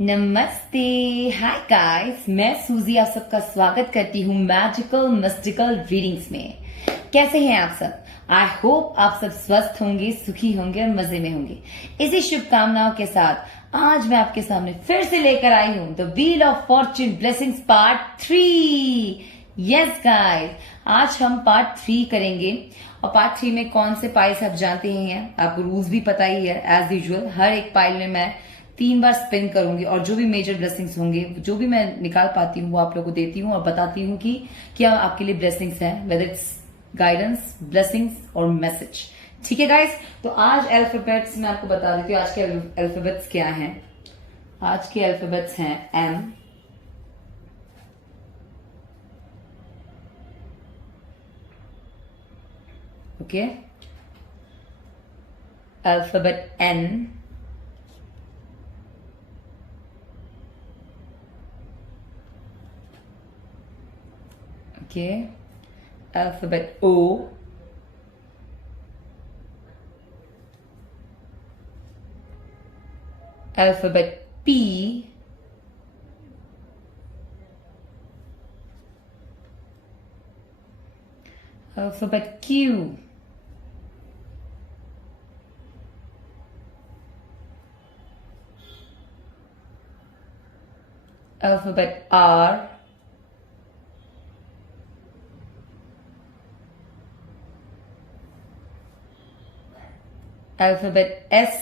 नमस्ते, hi guys, मैं सूजी आप सबका स्वागत करती हूँ मैजिकल मिस्टिकल रीडिंग्स में। कैसे हैं आप सब? आई होप आप सब स्वस्थ होंगे, सुखी होंगे और मजे में होंगे। इसी शुभकामनाओं के साथ आज मैं आपके सामने फिर से लेकर आई हूँ the wheel of Fortune blessings part 3। Yes guys, आज हम पार्ट 3 करेंगे और पार्ट 3 में कौन से पाइल्स आप जानते ही हैं, आपको रूल्स भी पता ही है। एज यूजुअल हर एक पाइल में मैं 3 बार स्पिन करूंगी और जो भी मेजर ब्लेसिंग्स होंगे, जो भी मैं निकाल पाती हूँ वो आप लोगों को देती हूँ और बताती हूँ कि क्या आपके लिए ब्लेसिंग्स हैं, वेदर इट्स गाइडेंस, ब्लेसिंग्स और मैसेज। ठीक है गाइस, तो आज अल्फाबेट्स मैं आपको बता देती हूँ। आज के अल्फाबेट्स क्या हैं? आज के अल्फाबेट्स हैं M, okay, alphabet N, okay, alphabet O, alphabet P, alphabet Q, alphabet R, alphabet S,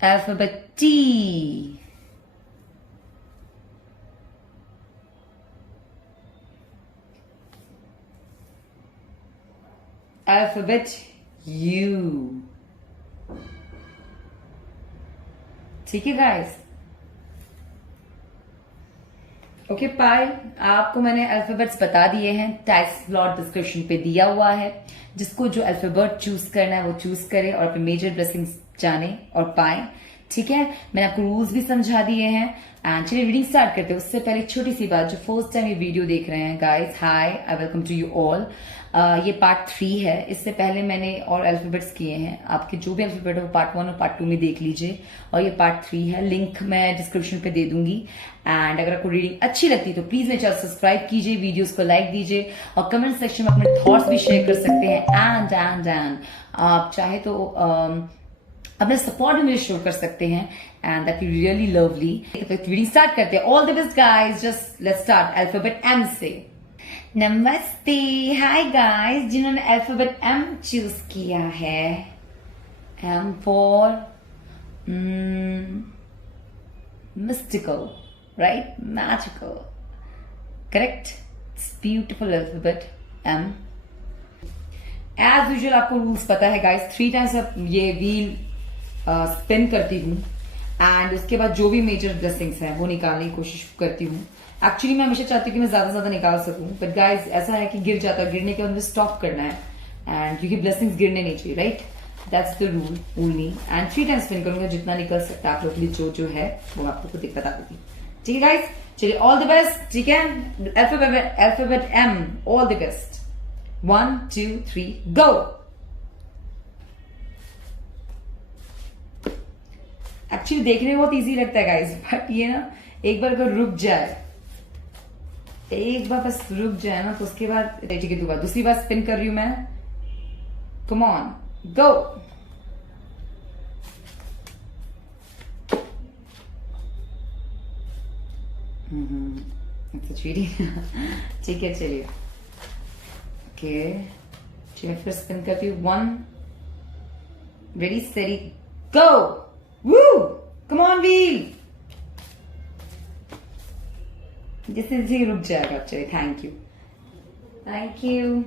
alphabet T, alphabet U। ठीक है गाइस, ओके पाइल, आपको मैंने अल्फाबेट्स बता दिए हैं, टेक्स्ट स्लॉट डिस्क्रिप्शन पे दिया हुआ है। जिसको जो अल्फाबेट चूज करना है वो चूज करे और अपने मेजर ब्लेसिंग्स जाने और पाए। ठीक है, मैंने आपको रूल्स भी समझा दिए हैं। एंड चलिए रीडिंग स्टार्ट करते हैं। उससे पहले एक छोटी सी बात, जो फर्स्ट टाइम ये वीडियो देख रहे हैं guys, hi, I welcome to you all. ये पार्ट 3 है। इससे पहले मैंने और अल्फाबेट्स किए हैं, आपके जो भी अल्फाबेट है वो पार्ट 1 और पार्ट 2 में देख लीजिए। और ये पार्ट 3 है, लिंक मैं डिस्क्रिप्शन पे दे दूंगी। एंड अगर आपको रीडिंग अच्छी लगती है तो प्लीज मेरे चैनल सब्सक्राइब कीजिए, वीडियोस को लाइक दीजिए और कमेंट सेक्शन में अपने थॉट्स भी शेयर कर सकते हैं। एंड आप चाहे तो अपने सपोर्ट भी मुझे शो कर सकते हैं, and that be really lovely. Reading start करते हैं। All the best guys, just let's start alphabet M से। नमस्ते, हाय गाइस, जिन्होंने अल्फाबेट एम चूज किया है, M for mystical, right, magical, correct, beautiful alphabet M. As usual आपको rules पता है गाइस, 3 टाइम्स अब ये व्हील स्पिन करती हूँ एंड उसके बाद जो भी मेजर ब्लेसिंग्स हैं वो निकालने की कोशिश करती हूँ। एक्चुअली मैं हमेशा चाहती हूँ कि मैं ज्यादा से ज्यादा निकाल सकूं, बट गाइस ऐसा है कि गिर जाता है, गिरने के बाद मुझे स्टॉप करना है, एंड क्योंकि ब्लेसिंग्स गिरने नहीं चाहिए, right, that's the rule only. And 3 times spin करूंगा, जितना निकल सकता है आप लोग के लिए जो है वो आप लोग को बता दूंगी। ठीक है गाइस, चलिए ऑल द बेस्ट। ठीक है, alphabet M, all the best. 1 2 3 go. Actually देखने में बहुत इजी लगता है गाइस, बट ये ना एक बार अगर रुक जाए, एक बार बस रुक जाए ना, तो उसके बाद ठीक है, दोबारा दूसरी बार स्पिन कर रही हूं मैं। कम ऑन, गो। ठीक है, चलिए, ओके, चलिए फिर स्पिन करती हूँ। 1 very steady, go. Woo! Come on, wheel! जैसे रुक जाएगा। चलिए, थैंक यू।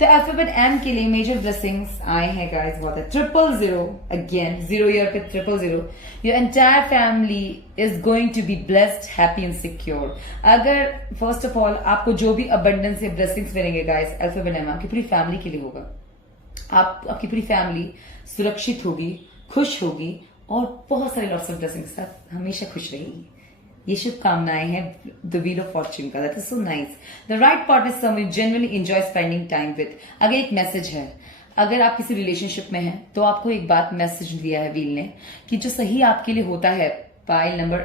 तो अल्फाबेट एम के लिए मेजर ब्लेसिंग्स आए हैं गाइस, बहुत है। 000 अगेन, 0 ईयर पे 000। Your entire family is going to be blessed, happy and secure. अगर फर्स्ट ऑफ ऑल आपको जो भी अबंडेंस या ब्लेसिंग्स मिलेंगे गाइस, अल्फाबेट एम आपकी पूरी फैमिली के लिए होगा। आपकी पूरी फैमिली सुरक्षित होगी, खुश होगी और बहुत सारे लॉट्स ऑफ ब्लेसिंग्स के साथ हमेशा खुश रहेगी। ये शुभकामनाएं हैं द व्हील ऑफ फॉर्च्यून का. That is so nice. The right partner some you genuinely enjoy spending time with. अगर एक मैसेज है, अगर आप किसी रिलेशनशिप में हैं तो आपको एक बात मैसेज दिया है व्हील ने कि जो सही आपके लिए होता है, पाइल नंबर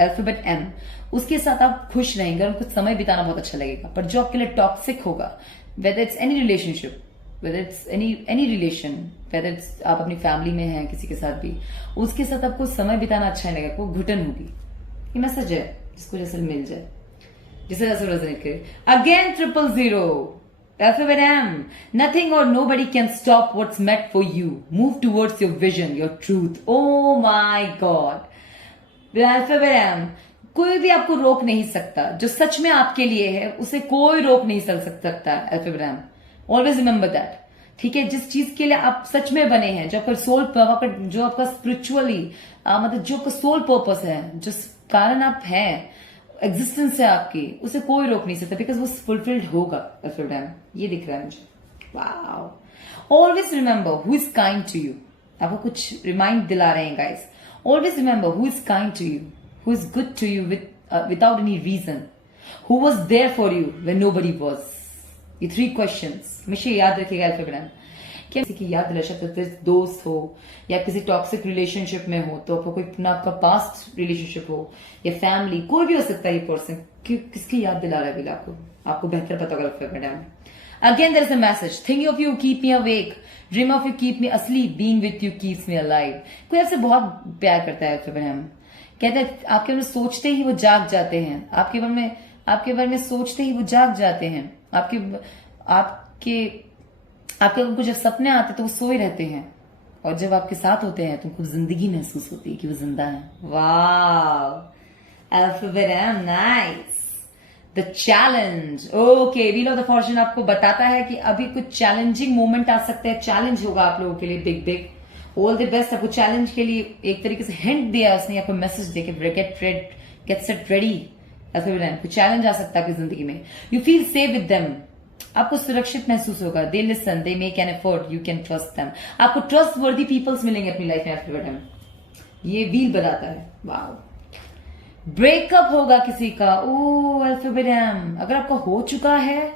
अल्फाबेट M, उसके साथ आप खुश रहेंगे और कुछ समय बिताना बहुत अच्छा लगेगा. पर जो आपके लिए टॉक्सिक होगा, whether it's any relationship, whether it's any relation, whether it's आप अपनी फैमिली में हैं किसी के साथ भी, उसके साथ आपको समय बिताना अच्छा नहीं लगेगा, आपको घुटन होगी. ये मैसेज है जिसको जैसे मिल जाए, जिसे जैसे रेजोनेट करे. Again 000 Alphabet M. Nothing or nobody can stop what's meant for you. Move towards your vision, your truth. Oh my God. Alphabet M. कोई भी आपको रोक नहीं सकता. जो सच में आपके लिए है उसे कोई रोक नहीं सकता. Alphabet M. Always remember that. ठीक है, जिस चीज के लिए आप सच में बने हैं, जो आपका सोल, जो आपका स्पिरिचुअली मतलब जो आपका सोल पर्पस है, जिस कारण आप हैं, एग्जिस्टेंस है आपकी, उसे कोई रोक नहीं सकता. बिकॉज वो फुलफिल्ड होगा. ये दिख रहा है मुझे. Wow. Always remember who is kind to you. आपको कुछ रिमाइंड दिला रहे हैं guys. Always remember who is kind to you, who is good to you without any reason, who was there for you when nobody was. ये 3 questions हमेशा याद रखिएगा alphabet. क्या किसी की याद दिला सकते, दोस्त हो या किसी टॉक्सिक रिलेशनशिप में हो, तो आपको कोई अपना आपका पास्ट रिलेशनशिप हो या फैमिली, कोई भी हो सकता है ये पर्सन, किसकी याद दिला रहा है आपको बेहतर पता होगा. Madam again there is a message. Thinking of you keep me awake, dream of you keep me asleep, being with you keeps me alive. कोई आपसे बहुत प्यार करता है. कहते हैं आपके बारे में सोचते ही वो जाग जाते हैं. आपके बारे में सोचते ही वो जाग जाते हैं. आपके उनको जब सपने आते तो वो सोए रहते हैं, और जब आपके साथ होते हैं तो उनको जिंदगी महसूस होती है कि वो जिंदा है. वाह. Alphabet M. Nice. The challenge. Okay, wheel of the Fortune आपको बताता है कि अभी कुछ चैलेंजिंग मोमेंट आ सकते हैं. चैलेंज होगा आप लोगों के लिए बिग. All the best. आपको चैलेंज के लिए एक तरीके से हिंट दिया उसने, आपको मैसेज देके get set ready. Alphabet M. कुछ चैलेंज आ सकता है आपकी जिंदगी में. You feel safe with them. आपको सुरक्षित महसूस होगा. They listen, they make an effort, you can trust them. आपको ट्रस्ट वर्दी पीपल्स मिलेंगे अपनी लाइफ में. Alphabet M. ये व्हील बताता है. वाओ. ब्रेकअप होगा किसी का. ओ अल्फाबेट M. अगर आपका हो चुका है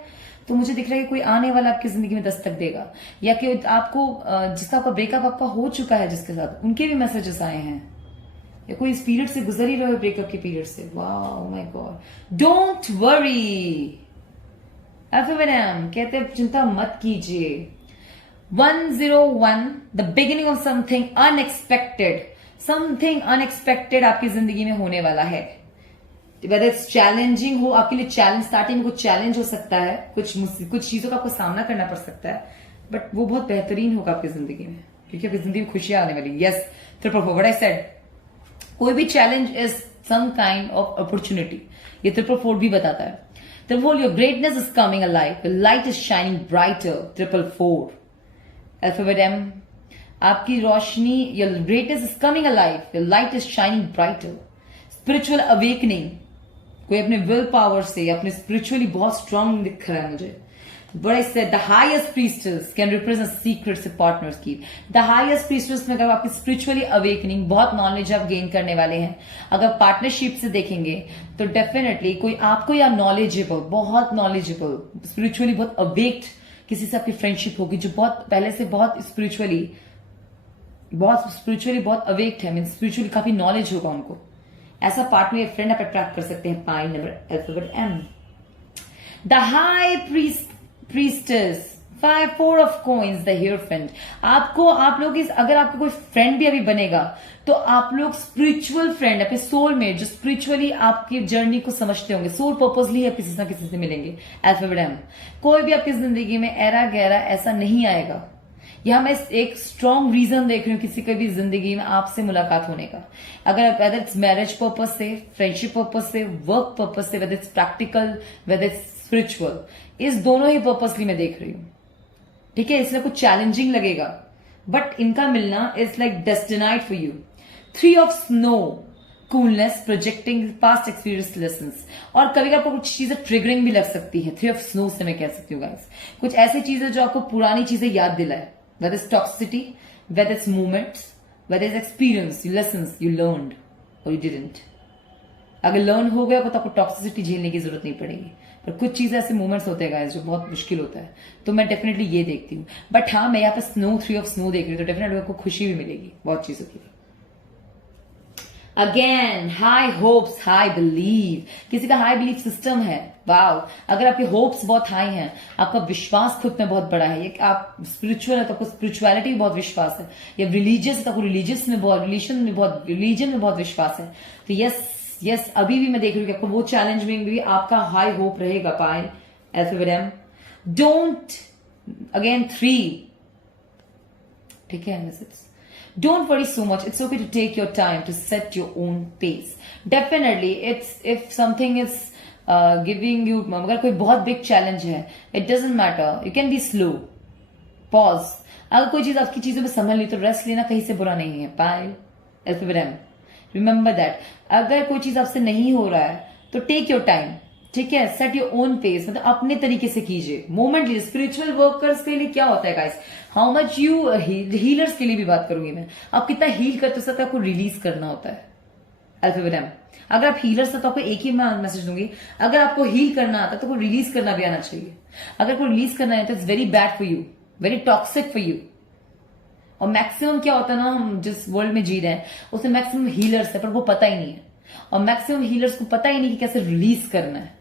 तो मुझे दिख रहा है कि कोई आने वाला आपकी जिंदगी में दस्तक देगा, या कि आपको जिसका आपका ब्रेकअप आपका हो चुका है, जिसके साथ, उनके भी मैसेजेस आए हैं, या कोई इस पीरियड से गुजर ही रहे हो, ब्रेकअप के पीरियड से. Wow my God. Don't worry. Alphabet M कहते हैं चिंता मत कीजिए. 101. The beginning of something unexpected. Something unexpected आपकी जिंदगी में होने वाला है. वेदर इट्स चैलेंजिंग हो, आपके लिए चैलेंज, स्टार्टिंग में कुछ चैलेंज हो सकता है, कुछ चीजों का आपको सामना करना पड़ सकता है, बट वो बहुत बेहतरीन होगा आपकी जिंदगी में, क्योंकि आपकी जिंदगी में खुशियां आने वाली. यस, 444. What I said. कोई भी challenge is some kind of opportunity. ये 444 भी बताता है. Therefore, your greatness is coming alive. The light is shining brighter. 444. Alphabet M. आपकी रोशनी, your greatness is coming alive. Your light is shining brighter. Spiritual awakening. कोई अपने will power से, अपने spiritually बहुत स्ट्रांग दिख रहा है मुझे. But I said the highest priestess can represent secrets of partners की. The highest priestess में अगर आपकी spiritually awakening, बहुत नॉलेज आप गेन करने वाले हैं. अगर पार्टनरशिप से देखेंगे तो डेफिनेटली कोई आपको या नॉलेजेबल, बहुत नॉलेजेबल, स्पिरिचुअली बहुत अवेक्ड किसी से आपकी फ्रेंडशिप होगी, जो बहुत पहले से बहुत स्पिरिचुअली बहुत अवेक्ड है. मीन स्पिरिचुअली काफी नॉलेज होगा उनको. ऐसा पार्टनर या फ्रेंड आप अट्रैक्ट कर सकते हैं. पाई number alphabet M. The high priestess. 4 of coins, the hierophant. आप लोग अगर आपका कोई फ्रेंड भी अभी बनेगा तो आप लोग स्पिरिचुअल फ्रेंड, अपने सोल में जो स्पिरिचुअली आपकी जर्नी को समझते होंगे, सोल पर्पसली आप किसी ना किसी से मिलेंगे. Alphabet M. कोई भी आपकी जिंदगी में एरा गहरा ऐसा नहीं आएगा. यहां मैं एक स्ट्रॉन्ग रीजन देख रही हूँ किसी की भी जिंदगी में आपसे मुलाकात होने का. अगर वेदर इट्स मैरिज पर्पज से, फ्रेंडशिप पर्पज से, वर्क पर्पज से, whether it's practical, whether it's spiritual, इस दोनों ही पर्पसली मैं देख रही हूं. ठीक है, इसलिए कुछ चैलेंजिंग लगेगा, बट इनका मिलना is like destined for you. 3 of snow. Coolness, projecting past experience lessons. और कभी आपको कुछ चीजें ट्रिगरिंग भी लग सकती है. 3 of snow से मैं कह सकती हूँ गाइस, कुछ ऐसी चीजें जो आपको पुरानी चीजें याद दिलाए. Whether is toxicity, whether is movements, whether is experience, lessons you learned और यू डिडंट. अगर लर्न हो गया तो आपको टॉक्सिसिटी झेलने की जरूरत नहीं पड़ेगी। पर कुछ चीजें ऐसे मोमेंट्स होते हैं गाइस जो बहुत मुश्किल होता है, तो मैं डेफिनेटली ये देखती हूँ। बट हाँ, मैं यहाँ पे स्नो 3 ऑफ स्नो देख रही हूँ, तो डेफिनेटली आपको खुशी भी मिलेगी बहुत चीजों की। Again high hopes high believe, किसी का हाई बिलीव सिस्टम है, वाओ। अगर आपके होप्स बहुत हाई हैं, आपका विश्वास खुद में बहुत बड़ा है, आप स्पिरिचुअल है तो आपको स्पिरिचुअलिटी में बहुत विश्वास है, या रिलीजियस है तो आपको रिलीजन में बहुत विश्वास है, तो यस अभी भी मैं देख रही हूँ कि आपको वो चैलेंज में भी आपका हाई होप रहेगा। पाए एल्फेबेट डोंट अगेन 3, ठीक है message. Don't worry so much. It's okay to take your time to set your own pace. Definitely, if something is giving you, अगर कोई बहुत big challenge है, it doesn't matter. You can be slow. Pause. अगर कोई चीज आपकी चीजों में संभल ली तो रेस्ट लेना कहीं से बुरा नहीं है। पायल एल्फेबेट रिमेंबर दैट। अगर कोई चीज आपसे नहीं हो रहा है तो टेक योर टाइम, ठीक है, सेट योर ओन पेस, मतलब अपने तरीके से कीजिए, मोमेंट लीजिए। स्पिरिचुअल वर्कर्स के लिए क्या होता है guys, how much you healers के लिए भी बात करूंगी मैं, आप कितना हील करते हो आपको रिलीज करना होता है। अल्फेबेट अगर आप हीलर्स तो आपको एक ही मैसेज दूंगी, अगर आपको हील करना आता है तो आपको रिलीज करना भी आना चाहिए। अगर कोई रिलीज करना है तो it's very bad for you, very toxic for you. और मैक्सिमम क्या होता है ना, हम जिस वर्ल्ड में जी रहे हैं उसमें मैक्सिमम हीलर्स है पर वो पता ही नहीं है, और मैक्सिमम हीलर्स को पता ही नहीं कि कैसे रिलीज करना है,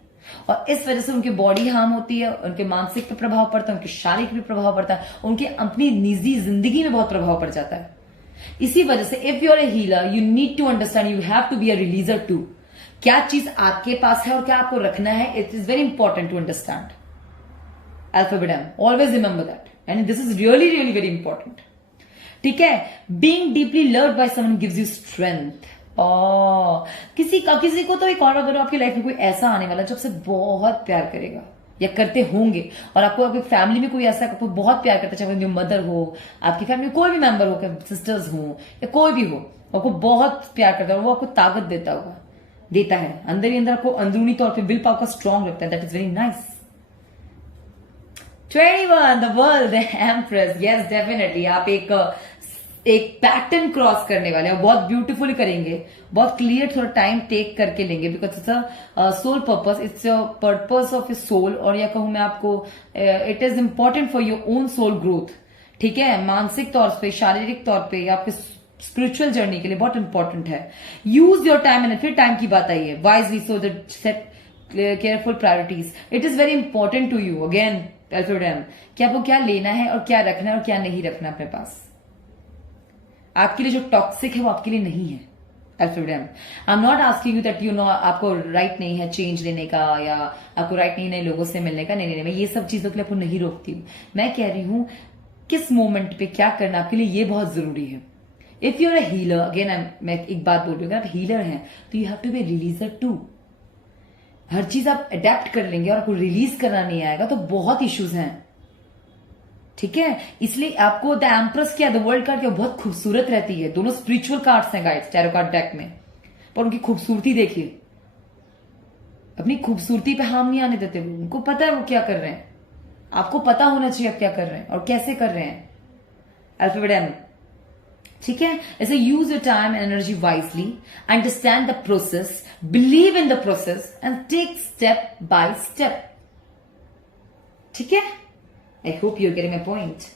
और इस वजह से उनकी बॉडी हार्म होती है, उनके मानसिक पे प्रभाव पड़ता है, उनके शारीरिक भी प्रभाव पड़ता है, उनके अपनी निजी जिंदगी में बहुत प्रभाव पड़ जाता है। इसी वजह से if you are a healer you need to understand, you have to be a releaser too. क्या चीज आपके पास है और क्या आपको रखना है, it is very important to understand. Alphabet always remember that, and this is really really very important, ठीक है। Being deeply loved by someone gives you strength. किसी को तो एक और, अगर आपकी लाइफ में कोई ऐसा आने वाला जो आपसे बहुत प्यार करेगा या करते होंगे, और आपको आपकी फैमिली में कोई ऐसा आपको बहुत प्यार करता है, चाहे वो मदर हो, आपकी फैमिली में कोई भी मेंबर हो, सिस्टर्स हो या कोई भी हो, आपको बहुत प्यार करता है, वो आपको ताकत देता है अंदर ही अंदर, आपको अंदरूनी तौर पर विल पावर का स्ट्रांग रखता है। That is very nice. 21 the world empress, yes definitely आप एक पैटर्न क्रॉस करने वाले हैं, बहुत ब्यूटीफुली करेंगे, बहुत क्लियर, थोड़ा टाइम टेक करके लेंगे, because it's a soul purpose, it's a purpose of a soul, और या कहूं मैं आपको it is important for your own soul growth, ठीक है, मानसिक तौर पे, शारीरिक तौर पे, या आपके स्पिरिचुअल जर्नी के लिए बहुत इंपॉर्टेंट है। यूज योर टाइम, एंड फिर टाइम की बात आई है, wisely so that set careful priorities, it is very important to you. Again alphabet कि आपको क्या लेना है और क्या रखना है और क्या नहीं रखना अपने पास। आपके लिए जो टॉक्सिक है वो आपके लिए नहीं है। Alphabet I am not asking you that you know आपको राइट नहीं है चेंज लेने का, या आपको राइट नहीं नए लोगों से मिलने का, नहीं, मैं ये सब चीजों के लिए आपको नहीं रोकती हूँ। मैं कह रही हूं किस मोमेंट पे क्या करना आपके लिए ये बहुत जरूरी है। If you are a healer, again मैं एक बात बोल रही हूँ, अगर आप हीलर हैं तो you have to be releaser too. हर चीज आप अडेप्ट कर लेंगे और आपको रिलीज करना नहीं आएगा तो बहुत इश्यूज हैं, ठीक है। इसलिए आपको द एम्प्रेस क्या, द वर्ल्ड कार्ड क्या, बहुत खूबसूरत रहती है। दोनों स्पिरिचुअल कार्ड्स हैं गाइस टैरो कार्ड डेक में, पर उनकी खूबसूरती देखिए, अपनी खूबसूरती पे हार्म नहीं आने देते वो, उनको पता है वो क्या कर रहे हैं। आपको पता होना चाहिए आप क्या कर रहे हैं और कैसे कर रहे हैं। अल्फेबेट ठीक है, ऐसे use your time and energy wisely, understand the process, believe in the process and take step by step, ठीक है। I hope you're getting my point.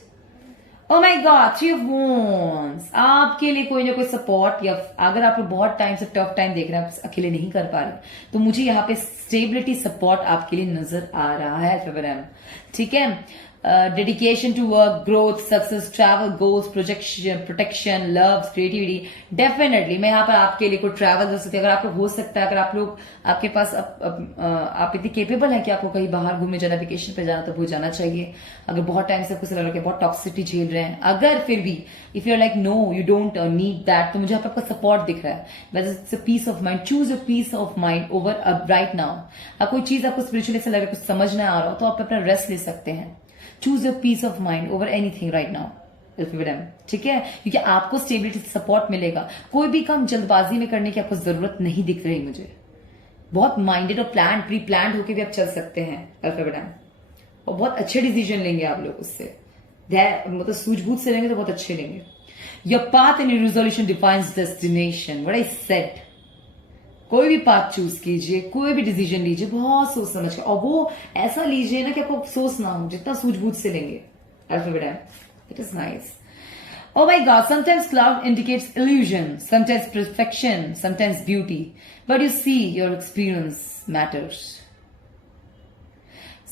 Oh my God, 3 of Wands. आपके लिए कोई ना कोई सपोर्ट, या अगर आप बहुत टाइम से टफ टाइम देख रहे हैं, आप अकेले नहीं कर पा रहे, तो मुझे यहाँ पे स्टेबिलिटी सपोर्ट आपके लिए नजर आ रहा है, ठीक है। Dedication to work, growth, success, travel, goals, protection, love, creativity. Definitely मैं यहाँ पर आपके लिए कोई ट्रैवल हो सकती है, अगर आपको हो सकता है, अगर आप लोग आपके पास आप इतने केपेबल है कि आपको कहीं बाहर घूमने जाना, वेकेशन पे जाना, तो वो जाना चाहिए। अगर बहुत टाइम से कुछ लग रहा है, बहुत टॉक्सिसिटी झेल रहे हैं, अगर फिर भी if you are like no you don't need that, तो मुझे आपका सपोर्ट दिख रहा है। That is peace of mind, choose a peace of mind over right now. अब कोई चीज आपको स्पिरिचुअली से लग रहा है, कुछ समझ ना आ रहा हो, तो आप अपना रेस्ट ले सकते हैं। Choose your peace of mind over anything right now, ठीक है, क्योंकि आपको स्टेबिलिटी सपोर्ट मिलेगा। कोई भी काम जल्दबाजी में करने की आपको जरूरत नहीं दिख रही मुझे, बहुत माइंडेड और प्री प्लान होकर भी आप चल सकते हैं अल्फेबेट, और बहुत अच्छे डिसीजन लेंगे आप लोग उससे, मतलब सूझबूझ से लेंगे तो बहुत अच्छे लेंगे। Your path and your resolution defines destination, what I said, कोई भी पाथ चूज कीजिए, कोई भी डिसीजन लीजिए बहुत सोच समझ के, और वो ऐसा लीजिए ना कि आपको अफसोस ना हो, जितना सूझबूझ से लेंगे alphabet M. It is nice. Oh my God, sometimes cloud indicates illusion, sometimes perfection, sometimes beauty. But you see, your experience matters.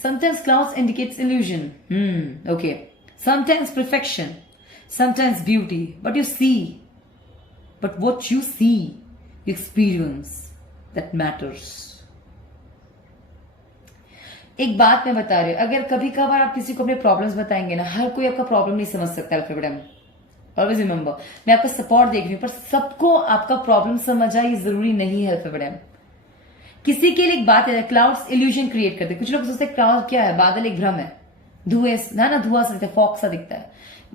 Sometimes clouds indicates illusion. Okay. Sometimes perfection, sometimes beauty. But you see, but what you see, you experience, that matters. एक बात मैं बता रही हूं, अगर कभी कभार आप किसी को अपने प्रॉब्लम्स बताएंगे ना, हर कोई आपका प्रॉब्लम नहीं समझ सकता अल्फाबेट में. ऑलवेज रिमेंबर, मैं आपका सपोर्ट देख रही हूं, पर सबको आपका प्रॉब्लम समझ आए ये जरूरी नहीं है अल्फाबेट. किसी के लिए एक बात है, क्लाउड्स इल्यूजन क्रिएट करते. कुछ लोग सोचते हैं क्लाउड क्या है, बादल एक भ्रम है, धुएं ना धुआं सा दिखता है, फॉग सा दिखता है,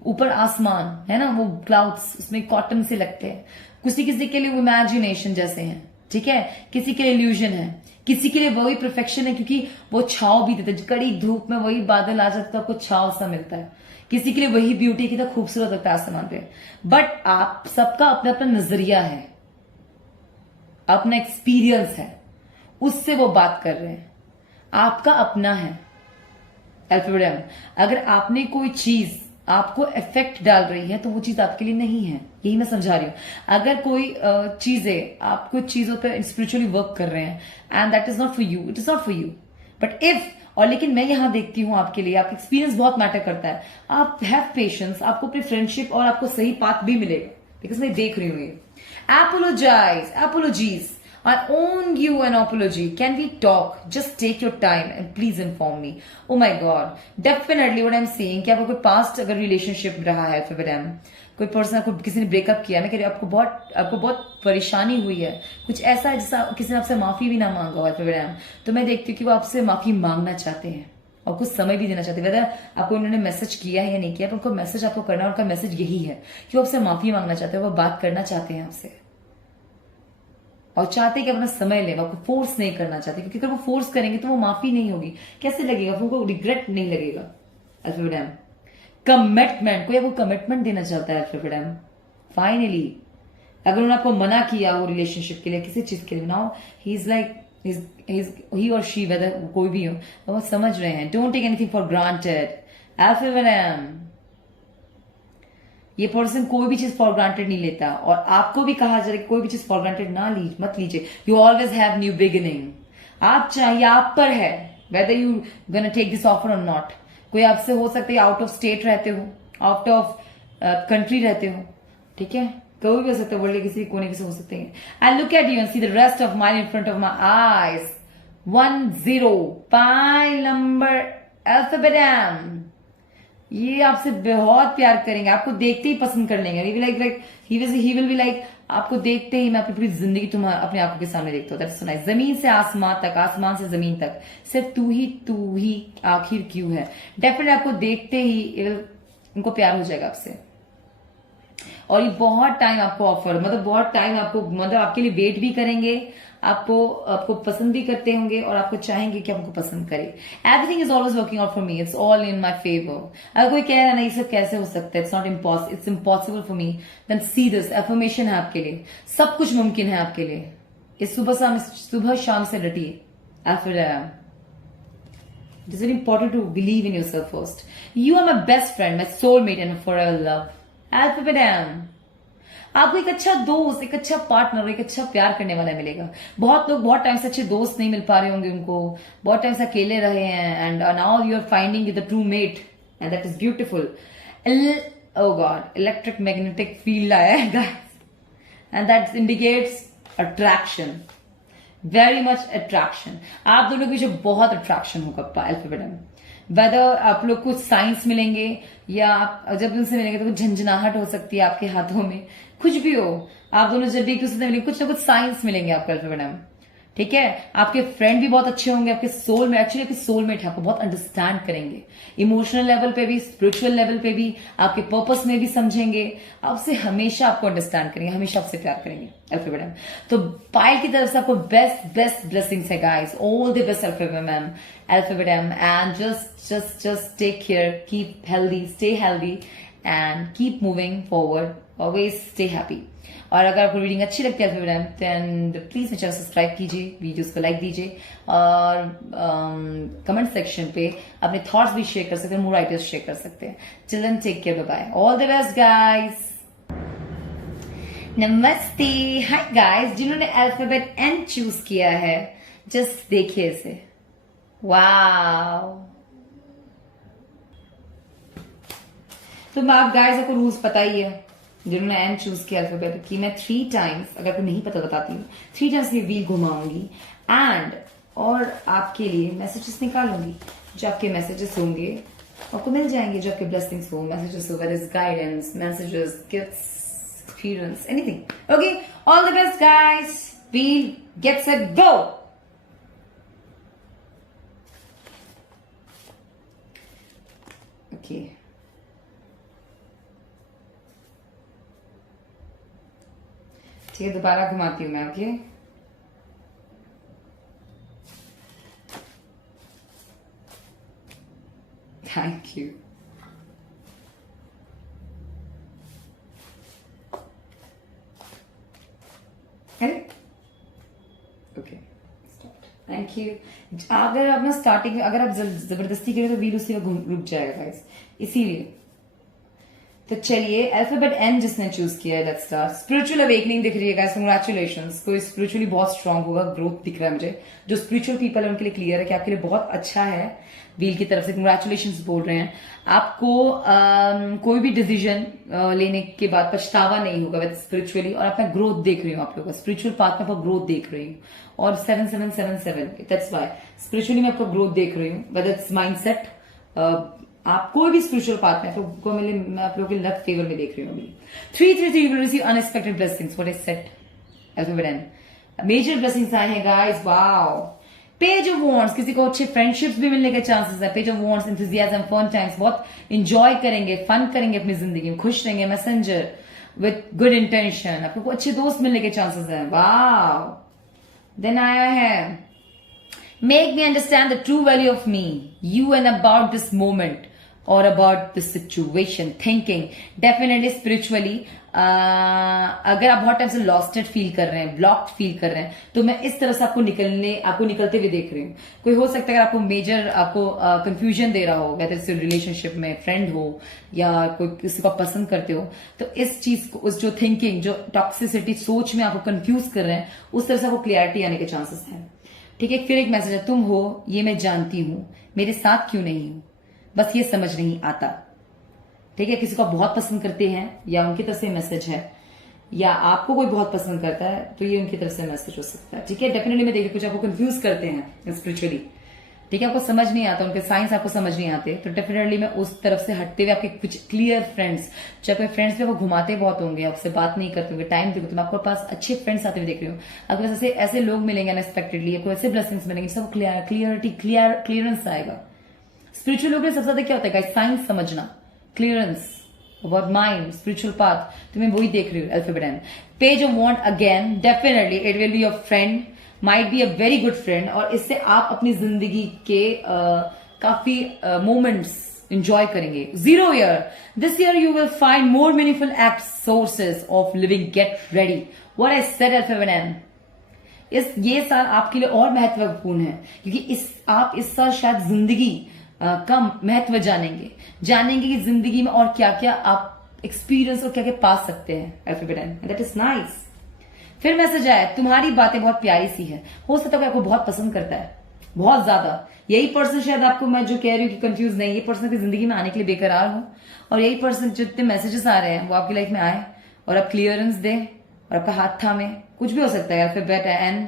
ऊपर आसमान है ना, वो क्लाउड्स उसमें कॉटन से लगते हैं. किसी के लिए वो इमेजिनेशन जैसे हैं, ठीक है. किसी के लिए इल्यूजन है, किसी के लिए वही परफेक्शन है क्योंकि वो छाव भी देता है, कड़ी धूप में वही बादल आ जाता है, आपको छाव सा मिलता है. किसी के लिए वही ब्यूटी कितना खूबसूरत लगता है आसमान पे. बट आप सबका अपना अपना नजरिया है, अपना एक्सपीरियंस है, उससे वो बात कर रहे हैं. आपका अपना है अल्फाबेट. अगर आपने कोई चीज आपको इफेक्ट डाल रही है तो वो चीज आपके लिए नहीं है, यही मैं समझा रही हूं. अगर कोई चीजें आप कुछ चीजों पर स्पिरिचुअली वर्क कर रहे हैं and that is not for you, it is not for you. But if, और लेकिन मैं यहां देखती हूं आपके लिए, आपका एक्सपीरियंस बहुत मैटर करता है. आप हैव पेशेंस, आपको अपनी फ्रेंडशिप और आपको सही पाथ भी मिलेगा, बिकॉज मैं देख रही हूं ये. Apologies. I own you an apology. Can we talk? Just take your time and please inform me. Oh my God. Definitely what I'm saying कि आपको कोई पास्ट अगर रिलेशनशिप रहा है फिर कोई पर्सन को किसी ने ब्रेकअप किया, मैं कह रही हूँ आपको बहुत परेशानी हुई है, कुछ ऐसा है जैसा किसी ने आपसे माफी भी ना मांगा हो फिर, तो मैं देखती हूँ कि वो आपसे माफी मांगना चाहते हैं और कुछ समय भी देना चाहते हैं. वेदर आपको उन्होंने मैसेज किया है या नहीं किया, पर उनको मैसेज आपको करना है. उनका मैसेज यही है कि वो आपसे माफी मांगना चाहते हैं, वो बात करना चाहते हैं आपसे और चाहते हैं कि अपना समय ले, आपको फोर्स नहीं करना चाहते, क्योंकि अगर वो फोर्स करेंगे तो वो माफी नहीं होगी. कैसे लगेगा, उनको रिग्रेट नहीं लगेगा. अल्फाबेट कमिटमेंट, कोई आपको कमिटमेंट देना चाहता है अल्फाबेट. फाइनली अगर उन्होंने आपको मना किया वो रिलेशनशिप के लिए, किसी चीज के लिए, now he is like he और शी, वेदर कोई भी हो, वो समझ रहे हैं. Don't take anything for granted alphabet. ये पर्सन कोई भी चीज फॉर ग्रांटेड नहीं लेता, और आपको भी कहा जा रहा है कोई भी चीज फॉर ग्रांटेड मत लीजिए. You always have new beginning. आप चाहिए, आप पर है whether you gonna take this offer और नॉट. कोई आपसे हो सकता है आउट ऑफ स्टेट रहते हो, आउट ऑफ कंट्री रहते हो, ठीक है, कोई भी हो सकता है, वर्ल्ड के किसी कोने से हो सकते हैं. I look at you and see the rest of mind in front of my eyes. 10 pi number alphabet. ये आपसे बहुत प्यार करेंगे, आपको देखते ही पसंद कर लेंगे. ही विल बी लाइक आपको देखते ही मैं अपनी पूरी जिंदगी तुम्हारे अपने आंखों के सामने देखता हूँ. That's so nice. जमीन से आसमान तक, आसमान से जमीन तक, सिर्फ तू ही आखिर क्यों है. डेफिनेटली आपको देखते ही उनको प्यार हो जाएगा आपसे. और ये बहुत टाइम आपको ऑफर, मतलब बहुत टाइम आपको, मतलब आपके लिए वेट भी करेंगे, आपको पसंद भी करते होंगे और आपको चाहेंगे कि आपको पसंद करे. Everything is always working out for me. It's all in my favour. अगर कोई कह रहा है नहीं सब कैसे हो सकता है, it's impossible for me, then see this affirmation है आपके लिए. सब कुछ मुमकिन है आपके लिए. इस सुबह शाम से डटिए. It is very important to believe in yourself first. You are my best friend, my soulmate and my forever love. Alphabet M. आपको एक अच्छा दोस्त, एक अच्छा पार्टनर, एक अच्छा प्यार करने वाला मिलेगा. बहुत लोग बहुत टाइम से अच्छे दोस्त नहीं मिल पा रहे होंगे, उनको बहुत टाइम से अकेले रहे हैं, and now you are finding the true mate and that is beautiful. Oh God, electric magnetic field आया है guys, and that indicates attraction, very much attraction. आप दोनों के बीच बहुत अट्रैक्शन होगा अल्फाबेट में. वेदर आप लोग कुछ साइंस मिलेंगे या आप जब उनसे मिलेंगे तो कुछ झंझनाहट हो सकती है आपके हाथों में, कुछ भी हो. आप दोनों जब भी एक दूसरे से मिलेंगे कुछ ना कुछ साइंस मिलेंगे आपको अल्फाबेट में, ठीक है. आपके फ्रेंड भी बहुत अच्छे होंगे, आपके सोलमेट, एक्चुअली आपके सोलमेट है, आपको बहुत अंडरस्टैंड करेंगे, इमोशनल लेवल पे भी, स्पिरिचुअल लेवल पे भी, आपके पर्पस में भी समझेंगे, आपसे हमेशा आपको अंडरस्टैंड करेंगे, हमेशा आपसे प्यार करेंगे अल्फाबेट मैम. तो पायल की तरफ से आपको बेस्ट ब्लेसिंग्स है guys. All the best alphabet ma'am, alphabet ma'am, and just take care, keep healthy, stay healthy and keep moving forward always stay happy. और अगर आपको रीडिंग अच्छी लगती है अल्फाबेट देन प्लीज मेरे चैनल सब्सक्राइब कीजिए, videos को लाइक दीजिए और कमेंट सेक्शन पे अपने थॉट्स भी शेयर कर सकते हैं, मोर आइडियाज शेयर कर सकते हैं। Children take care, bye bye, all the best guys. नमस्ते, हाय गाइस, जिन्होंने अल्फाबेट एन चूज किया है जस्ट देखिए इसे, वाओ। तो आप गाइस आपको रूल्स पता ही है, जिन्होंने एन चूज किया अल्फाबेट की, मैं 3 टाइम्स, अगर आपको नहीं पता बताती हूँ, 3 टाइम्स ये व्हील घुमाऊंगी एंड और आपके लिए मैसेजेस निकालूंगी। जो आपके मैसेजेस होंगे आपको मिल जाएंगे, जो आपके ब्लेसिंग्स हो, मैसेजेस हो, where is guidance, messages, gifts, experience, anything. Okay, all the best guys. Wheel, get set, go. Okay. ठीक है, दोबारा घुमाती हूँ मैं। Okay, thank you. Okay, thank you. अगर आप ना स्टार्टिंग में अगर आप जबरदस्ती करें तो व्हील उसी में रुक जाएगा गाइस, इसीलिए। तो चलिए, अल्फाबेट एन जिसने चूज किया है, लेट्स स्टार्ट। स्पिरिचुअल अवेकनिंग दिख रही है गाइस, कांग्रेचुलेशंस। कोई स्पिरिचुअली बहुत स्ट्रांग होगा, ग्रोथ दिख रहा है मुझे। जो स्पिरिचुअल पीपल है उनके लिए क्लियर है कि आपके लिए बहुत अच्छा है, व्हील की तरफ से कांग्रेचुलेशंस बोल रहे हैं। आपको कोई भी डिसीजन लेने के बाद पछतावा नहीं होगा विद स्पिरिचुअली, और आप मैं ग्रोथ देख रही हूँ आप लोगों का, स्पिरिचुअल पाथ में आपको ग्रोथ देख रही हूँ। और 7777 दैट्स वाई स्पिरिचुअली मैं आपको ग्रोथ देख रही हूँ, वेदर इट्स माइंडसेट, आप कोई भी स्पिरिचुअल पाथ में आपको मैं आप लोगों के लक फेवर में देख रही हूँ अभी। 333 you will receive unexpected blessings, what is set alphabet N. Major blessings आए हैं guys, wow. Page of wands, किसी को अच्छे फ्रेंडशिप्स भी मिलने के चांसेस है। Page of wands, enthusiasm, fun times, बहुत एंजॉय करेंगे, फन करेंगे अपनी जिंदगी में, खुश रहेंगे। मैसेंजर विद गुड इंटेंशन, आपको अच्छे दोस्त मिलने के चांसेस है, वाओ। देन आया है make me understand the true value of me, you and about this moment or about this situation, thinking definitely spiritually। अगर आप बहुत टाइम से लॉस्टेड फील कर रहे हैं, ब्लॉक्ड फील कर रहे हैं, तो मैं इस तरह से आपको निकलते हुए देख रही हूँ। कोई हो सकता है अगर आपको मेजर कंफ्यूजन दे रहा हो, वैसे रिलेशनशिप में, फ्रेंड हो या कोई किसी को पसंद करते हो, तो इस चीज को, उस जो थिंकिंग, जो टॉक्सिसिटी सोच में आपको कंफ्यूज कर रहे हैं, उस तरह से आपको क्लियरिटी आने के चांसेस हैं। ठीक है, फिर एक मैसेज है, तुम हो ये मैं जानती हूं, मेरे साथ क्यों नहीं हो, बस ये समझ नहीं आता। ठीक है, किसी को आप बहुत पसंद करते हैं या उनकी तरफ से मैसेज है, या आपको कोई बहुत पसंद करता है तो ये उनकी तरफ से मैसेज हो सकता है। ठीक है, डेफिनेटली मैं देखिए कुछ आपको कंफ्यूज करते हैं स्पिरिचुअली। ठीक है, आपको समझ नहीं आता, उनके साइंस आपको समझ नहीं आते, तो डेफिनेटली मैं उस तरफ से हटते हुए आपके कुछ क्लियर फ्रेंड्स, चाहे कोई फ्रेंड्स भी आपको घुमाते बहुत होंगे, आपसे बात नहीं करते होंगे, टाइम देखो, तो मैं आपके पास अच्छे फ्रेंड्स आते हुए देख रही हूँ। आपके पास ऐसे लोग मिलेंगे अनएक्सपेक्टेडली, आपको ऐसे ब्लेसिंग्स मिलेंगे, सब क्लियरेंस आएगा। स्पिरिचुअल लोगों के सबसे ज्यादा क्या होता है, साइंस समझना, clearance about mind, spiritual path, तो मैं वही देख रही हूँ alphabet N. Page of wand again, definitely it will be your friend, might be a very good friend, और इससे आप अपनी जिंदगी के काफी मोमेंट्स एंजॉय करेंगे। 0 year, this year you will find more meaningful act sources of living, get ready, what I said alphabet N. ये साल आपके लिए और महत्वपूर्ण है, क्योंकि आप इस साल शायद जिंदगी का महत्व जानेंगे कि जिंदगी में और क्या क्या आप एक्सपीरियंस और क्या क्या पा सकते हैं alphabet N, that is nice. फिर मैसेज आया, तुम्हारी बातें बहुत प्यारी सी है, हो सकता है आपको बहुत पसंद करता है, बहुत ज्यादा। यही पर्सन शायद आपको, मैं जो कह रही हूँ कि कंफ्यूज नहीं, ये पर्सन की जिंदगी में आने के लिए बेकरार हो, और यही पर्सन जितने मैसेजेस आ रहे हैं वो आपकी लाइफ में आए और आप क्लियरेंस दे और आपका हाथ थामे, कुछ भी हो सकता है। फिर बेट एंड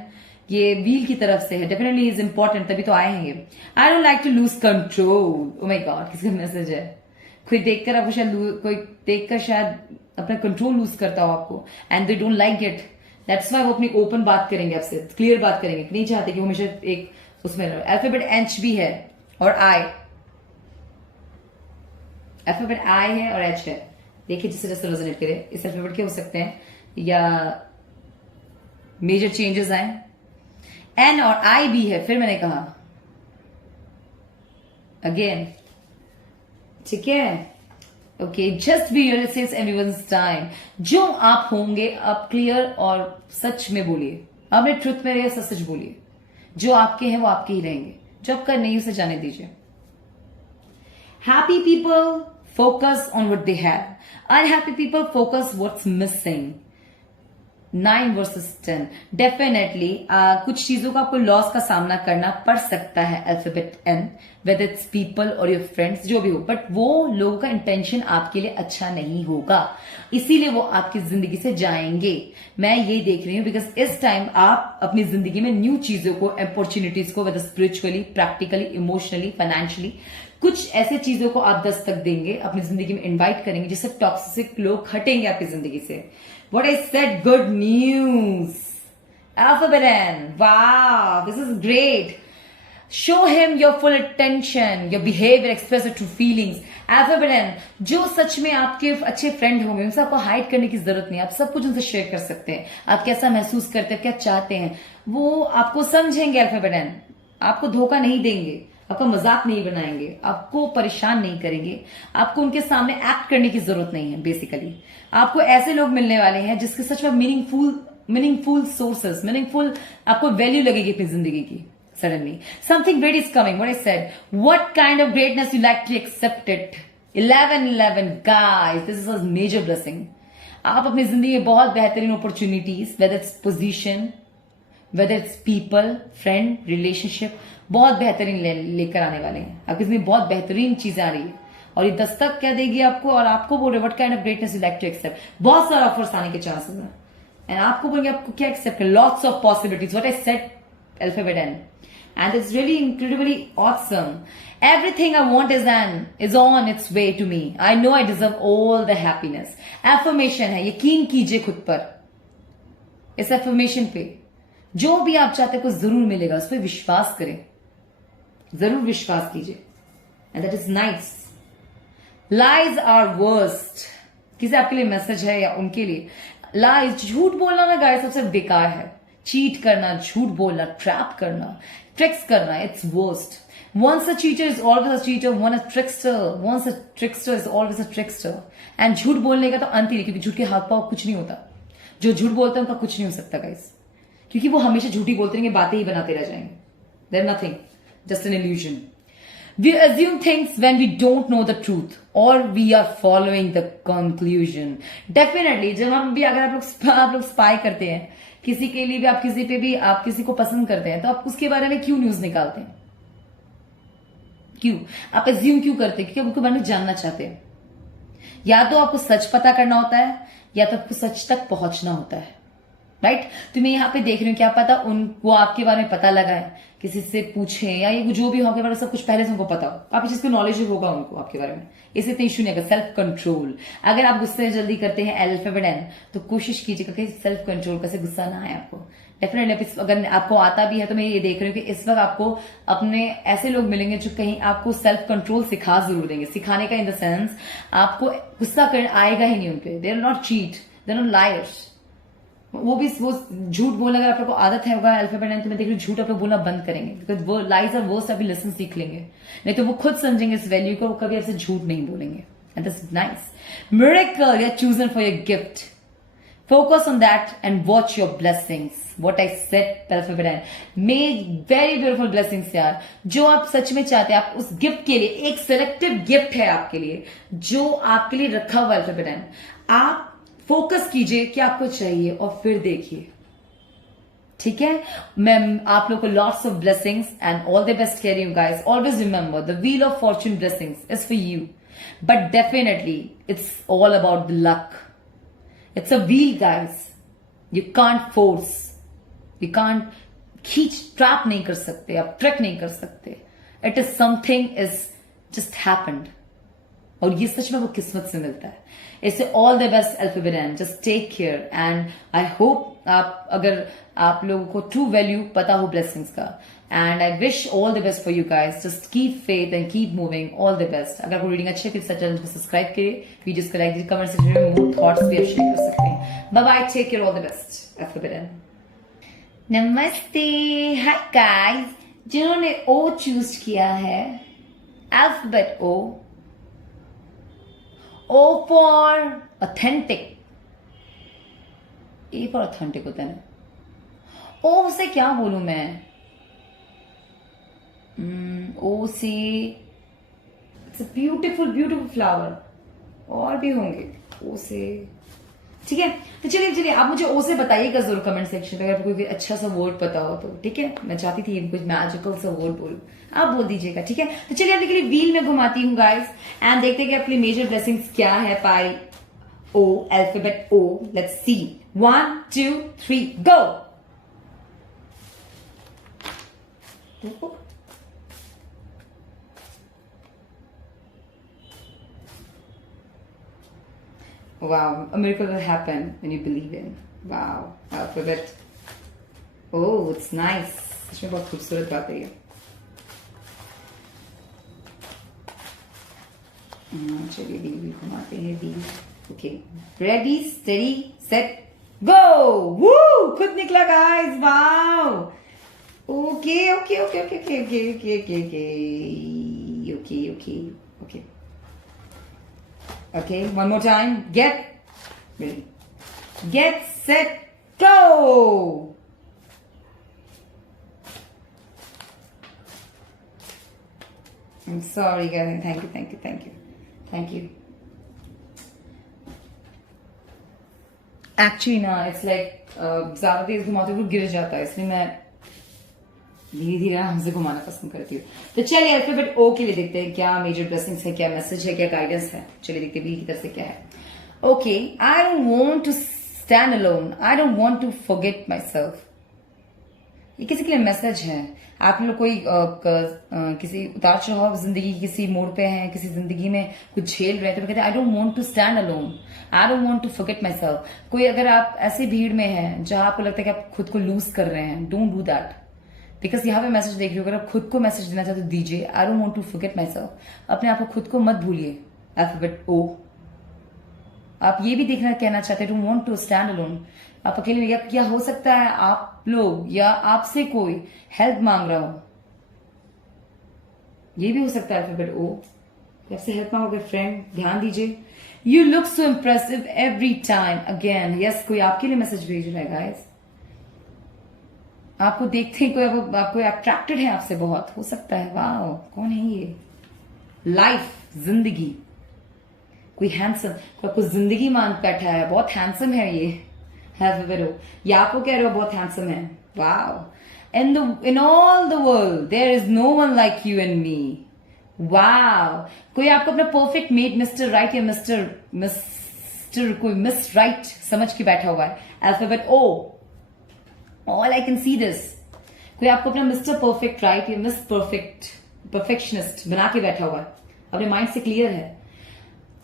ये व्हील की तरफ से है, डेफिनेटली इज इंपॉर्टेंट, तभी तो आए हैं ये। I don't like to lose control, oh my God, किसका मैसेज है? कोई देखकर आपको शायद अपना कंट्रोल लूज करता हो आपको, and they don't like it, that's why वो अपनी ओपन बात करेंगे आपसे, क्लियर बात करेंगे, नहीं चाहते कि वो हमेशा एक उसमें। अल्फाबेट एच भी है और आई, अल्फाबेट आई है और एच है, देखिए जिस तरह से रेजोनेट करे। इस अल्फाबेट के हो सकते हैं या मेजर चेंजेस आए। एन और आई भी है, फिर मैंने कहा अगेन, ठीक है। Okay, just be your saves everyone's time. जो आप होंगे आप क्लियर और सच में बोलिए, अपने ट्रुथ में रहिए, सच सच बोलिए। जो आपके हैं वो आपके ही रहेंगे, जो आपका नहीं उसे जाने दीजिए। Happy people focus on what they have, unhappy people focus what's missing. 9 versus 10 definitely कुछ चीजों का आपको लॉस का सामना करना पड़ सकता है, alphabet N, weather it's people और योर फ्रेंड्स, जो भी हो, बट वो लोगों का इंटेंशन आपके लिए अच्छा नहीं होगा, इसीलिए वो आपकी जिंदगी से जाएंगे। मैं ये देख रही हूं बिकॉज इस टाइम आप अपनी जिंदगी में न्यू चीजों को, अपॉर्चुनिटीज को, whether spiritually, practically, emotionally, financially, कुछ ऐसे चीजों को आप दस्तक देंगे, अपनी जिंदगी में इन्वाइट करेंगे जिससे टॉक्सिक लोग हटेंगे आपकी जिंदगी से। What I said, good news. Alphabet N. Wow, this is great. Show him your full attention, your behavior, express your true feelings. Alphabet N. जो सच में आपके अच्छे फ्रेंड होंगे उनसे आपको हाइड करने की जरूरत नहीं है, आप सब कुछ उनसे शेयर कर सकते हैं। आप कैसा महसूस करते हैं, क्या चाहते हैं, वो आपको समझेंगे। अल्फाबेट N आपको धोखा नहीं देंगे, आपका मजाक नहीं बनाएंगे, आपको परेशान नहीं करेंगे, आपको उनके सामने एक्ट करने की जरूरत नहीं है। बेसिकली आपको ऐसे लोग मिलने वाले हैं जिसके सच में मीनिंगफुल सोर्सेस, मीनिंगफुल आपको वैल्यू लगेगी अपनी जिंदगी की। Suddenly something great is coming, what I said, what kind of greatness you like to accept it. 11 guys, this is a major blessing. आप अपनी जिंदगी में बहुत बेहतरीन opportunities, whether it's position, whether it's people, friend, relationship, बहुत बेहतरीन लेकर आने वाले हैं। आपकी जिंदगी बहुत बेहतरीन चीजें आ रही है और ये दस्तक क्या देगी आपको, और आपको बोल रहे what kind of greatness you like to accept. बहुत सारे ऑफर्स आने के चांसेस हैं एंड आपको बोलेंगे आपको क्या एक्सेप्ट है। Lots of possibilities, what I said, alphabet N, and it's really incredibly awesome. Everything I want is on its way to me. I know I deserve all the happiness. Affirmation है, यकीन कीजिए खुद पर, इस affirmation पे जो भी आप चाहते हैं कुछ जरूर मिलेगा, उस पर विश्वास करें, जरूर विश्वास कीजिए। And that is nice. Lies are worst, किसी आपके लिए मैसेज है या उनके लिए। लाइज, झूठ बोलना ना गाइस सबसे बेकार है। चीट करना, झूठ बोलना, ट्रैप करना, ट्रिक्स करना, its worst. Once a cheater is always a cheater, once a trickster is always a trickster. And झूठ बोलने का तो अंत ही नहीं, क्योंकि झूठ के हाथ पाव कुछ नहीं होता। जो झूठ बोलते हैं उनका कुछ नहीं हो सकता गाइस, क्योंकि वो हमेशा झूठी बोलते रहेंगे, बातें ही बनाते रह जाएंगे। They're nothing, just an illusion. We assume things when we don't know the truth or we are following the conclusion. Definitely, जब हम भी, अगर आप लोग स्पाई करते हैं किसी के लिए भी, आप किसी पे भी, आप किसी को पसंद करते हैं, तो आप उसके बारे में क्यों न्यूज निकालते हैं? क्यों आप एज्यूम क्यों करते हैं? क्योंकि आप उनके बारे में जानना चाहते हैं। या तो आपको सच पता करना होता है या तो आपको सच तक पहुंचना होता है, राइट? तो मैं यहाँ पे देख रही हूँ, क्या पता वो आपके बारे में पता लगा है, किसी से पूछे या ये जो भी हो आपके बारे में सब कुछ पहले से उनको पता हो, आप जिसको नॉलेज होगा उनको आपके बारे में, इससे इतना इश्यू नहीं होगा। सेल्फ कंट्रोल, अगर आप गुस्से जल्दी करते हैं, अल्फाबेट N, तो कोशिश कीजिएगा कि सेल्फ कंट्रोल कैसे गुस्सा ना आए आपको। डेफिनेटली अगर आपको आता भी है तो मैं ये देख रही हूँ कि इस वक्त आपको अपने ऐसे लोग मिलेंगे जो कहीं आपको सेल्फ कंट्रोल सिखा जरूर देंगे। सिखाने का इन द सेंस आपको गुस्सा आएगा ही नहीं उनपे। They are not cheat, they are not liars. वो झूठ बोलने अगर आप लोग को आदत है होगा अल्फाबेट N, तो मैं देख रही हूँ झूठ आप लोग बोलना बंद करेंगे, बिकॉज वो लाइज और वर्स्ट अभी लेसन सीख लेंगे, नहीं तो वो खुद समझेंगे इस वैल्यू को, वो कभी आपसे झूठ नहीं बोलेंगे। And that's nice. Miracle, you are chosen for your gift, focus on that and watch your blessings. What I said, alphabet N, made very beautiful blessings यार। जो आप सच में चाहते हैं, आप उस गिफ्ट के लिए, एक सिलेक्टिव गिफ्ट है आपके लिए जो आपके लिए रखा हुआ अल्फाबेट N। आप फोकस कीजिए क्या आपको चाहिए और फिर देखिए, ठीक है? मैं आप लोग को lots of blessings and all the best कह रही हूं guys. Always remember the wheel of Fortune blessings is for you, but definitely it's all about the luck. It's a wheel, guys. You can't force. You can't trap नहीं कर सकते, आप track नहीं कर सकते। It is something is just happened. और ये सच में वो किस्मत से मिलता है। इससे all the best alphabet N, just take care and I hope अगर आप लोगों को ट्रू वैल्यू पता हो ब्लेसिंग्स का, and I wish all the best for you guys. Just keep faith and keep moving, all the best. अगर आपको reading अच्छी है तो चैनल को सब्सक्राइब करिए, वीडियोस को लाइक कीजिए, कमेंट सेक्शन में मोर थॉट्स भी आप शेयर कर सकते हैं। Bye bye, take care, all the best alphabet N। नमस्ते, हाय गाइस। जिन्होंने O चूज किया है, alphabet O, O for authentic. A for authentic होता है ना. O से क्या बोलूं मैं? O से it's a beautiful flower. और भी होंगे O से. ठीक है, तो चलिए आप मुझे ओ से बताइएगा जरूर कमेंट सेक्शन में, अगर कोई अच्छा सा वर्ड पता हो तो. ठीक है, मैं चाहती थी कुछ मैजिकल सा वर्ड बोलूं, आप बोल दीजिएगा. ठीक है, तो चलिए आपके लिए व्हील में घुमाती हूँ गाइस, एंड देखते हैं कि आपके लिए मेजर ब्लेसिंग्स क्या है. पाई O, alphabet O. Let's see. 1 2 3 go. Wow, a miracle will happen when you believe in. Wow, alphabet. Oh, it's nice. इसमें बहुत खूबसूरत बात है ये. चलिए व्हील भी घुमाते हैं. Wheel. Okay, ready steady set go. Woo, खुद निकला guys. Wow. Okay okay okay okay okay okay okay okay okay okay okay. Okay, one more time. Get ready. Get set go. I'm sorry guys. Thank you. Actually ना, it's like ज्यादा तेज घुमाते हुए गिर जाता है, इसलिए मैं धीरे धीरे हमसे घुमाना पसंद करती हूँ. तो चलिए अल्फाबेट ओ के लिए देखते हैं क्या मेजर ब्लेसिंग्स है, क्या मैसेज है, क्या गाइडेंस है. चलिए देखते हैं बी की तरफ से क्या है. Okay, I don't want to stand alone, I don't want to forget myself. ये किसी के लिए मैसेज है. आप लोग कोई किसी उतार चढ़ाव जिंदगी की किसी मोड़ पे हैं, किसी जिंदगी में कुछ झेल रहे हैं, तो कहते हैं I don't want to stand alone, I don't want to forget myself. कोई अगर आप ऐसी भीड़ में हैं जहां आपको लगता है कि आप खुद को लूज कर रहे हैं, डोंट डू दैट. बिकॉज यहाँ पे मैसेज देख रही हो, अगर आप खुद को मैसेज देना चाहते हो दीजिए. I don't want to forget myself. अपने आप को खुद को मत भूलिए. Alphabet O. आप ये भी देखना कहना चाहते हैं don't want to stand alone. आप अकेले, या क्या हो सकता है आप लोग या आपसे कोई हेल्प मांग रहा हो, ये भी हो सकता है. अल्फाबेट ओ. आपसे हेल्प मांगोगे फ्रेंड, ध्यान दीजिए. You look so impressive every time again. Yes, कोई आपके लिए मैसेज भेज रहा है गाइस. आपको देखते ही कोई आपको अट्रैक्टेड है आपसे, बहुत हो सकता है. वाह, कौन है ये? लाइफ, जिंदगी. कोई हैंडसम, कोई आपको जिंदगी मान बैठा है, बहुत हैंडसम है ये. या आपको कह रहे हो बहुत हैंडसम है. वाह. In all the world there is no one like you and me. वाह. कोई आपको अपना परफेक्ट मेड मिस्टर राइट या मिस्टर कोई मिस राइट समझ के बैठा हुआ है. Alphabet O. All I can see this. कोई आपको अपना मिस्टर परफेक्ट राइट या मिस परफेक्शनिस्ट बना के बैठा हुआ है, अपने माइंड से क्लियर है.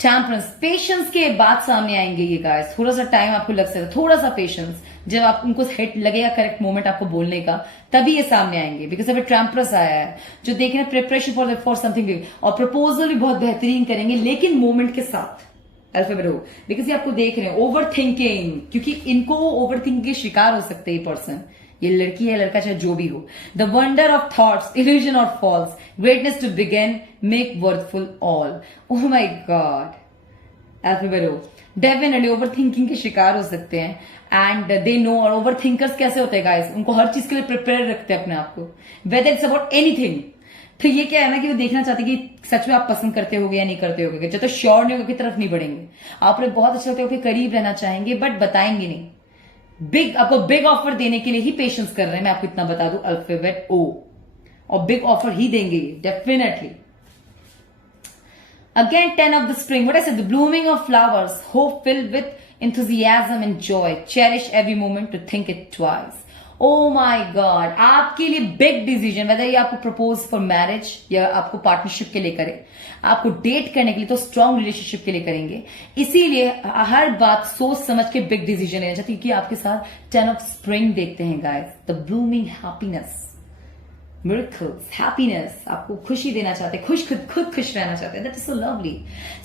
टेम्परेंस, पेशेंस के बाद सामने आएंगे ये गाइस. थोड़ा सा टाइम आपको लग सकता है, थोड़ा सा पेशेंस. जब आप उनको हिट लगेगा करेक्ट मोमेंट आपको बोलने का, तभी ये सामने आएंगे. बिकॉज अभी टेम्परेंस आया है जो देखना प्रिपरेशन फॉर समथिंग बिग, और प्रपोजल भी बहुत बेहतरीन करेंगे लेकिन मोमेंट के साथ. Alphabet O. बिकॉज ये आपको देख रहे हैं ओवर थिंकिंग, क्योंकि इनको ओवर थिंकिंग के शिकार हो सकते हैं ये पर्सन. ये लड़की है लड़का, चाहे जो भी हो. The wonder of thoughts, illusion और falls, greatness to begin, make worthful all. Oh my god. Alphabet O. Definitely over thinking के शिकार हो सकते हैं, एंड दे नो. और ओवर थिंकर्स कैसे होते हैं गाइस, उनको हर चीज के लिए प्रिपेयर रखते हैं अपने आप को, वेदर इट्स अबाउट एनीथिंग. तो ये क्या है ना कि वो देखना चाहते हैं कि सच में आप पसंद करते होगे या नहीं करते होगे. जब तक श्योर नहीं होगा की तरफ नहीं बढ़ेंगे. आप लोग बहुत अच्छे होते हो कि करीब रहना चाहेंगे बट बताएंगे नहीं. बिग, आपको बिग ऑफर देने के लिए ही पेशेंस कर रहे हैं, मैं आपको इतना बता दूं. अल्फाबेट ओ. और बिग ऑफर ही देंगे definitely. Again 10 of the spring. What I said, the blooming of flowers, hope filled with enthusiasm and joy. Cherish every moment to think it twice. Oh my God. आपके लिए big decision, weather ये आपको propose for marriage या आपको partnership के लिए करे, आपको डेट करने के लिए तो स्ट्रॉन्ग रिलेशनशिप के लिए करेंगे. इसीलिए हर बात सोच समझ के बिग डिसीजन लेना चाहती, क्योंकि आपके साथ 10 of spring देखते हैं guys. The blooming happiness, miracles, happiness. आपको खुशी देना चाहते हैं, खुद खुश रहना चाहते हैं. That is so lovely.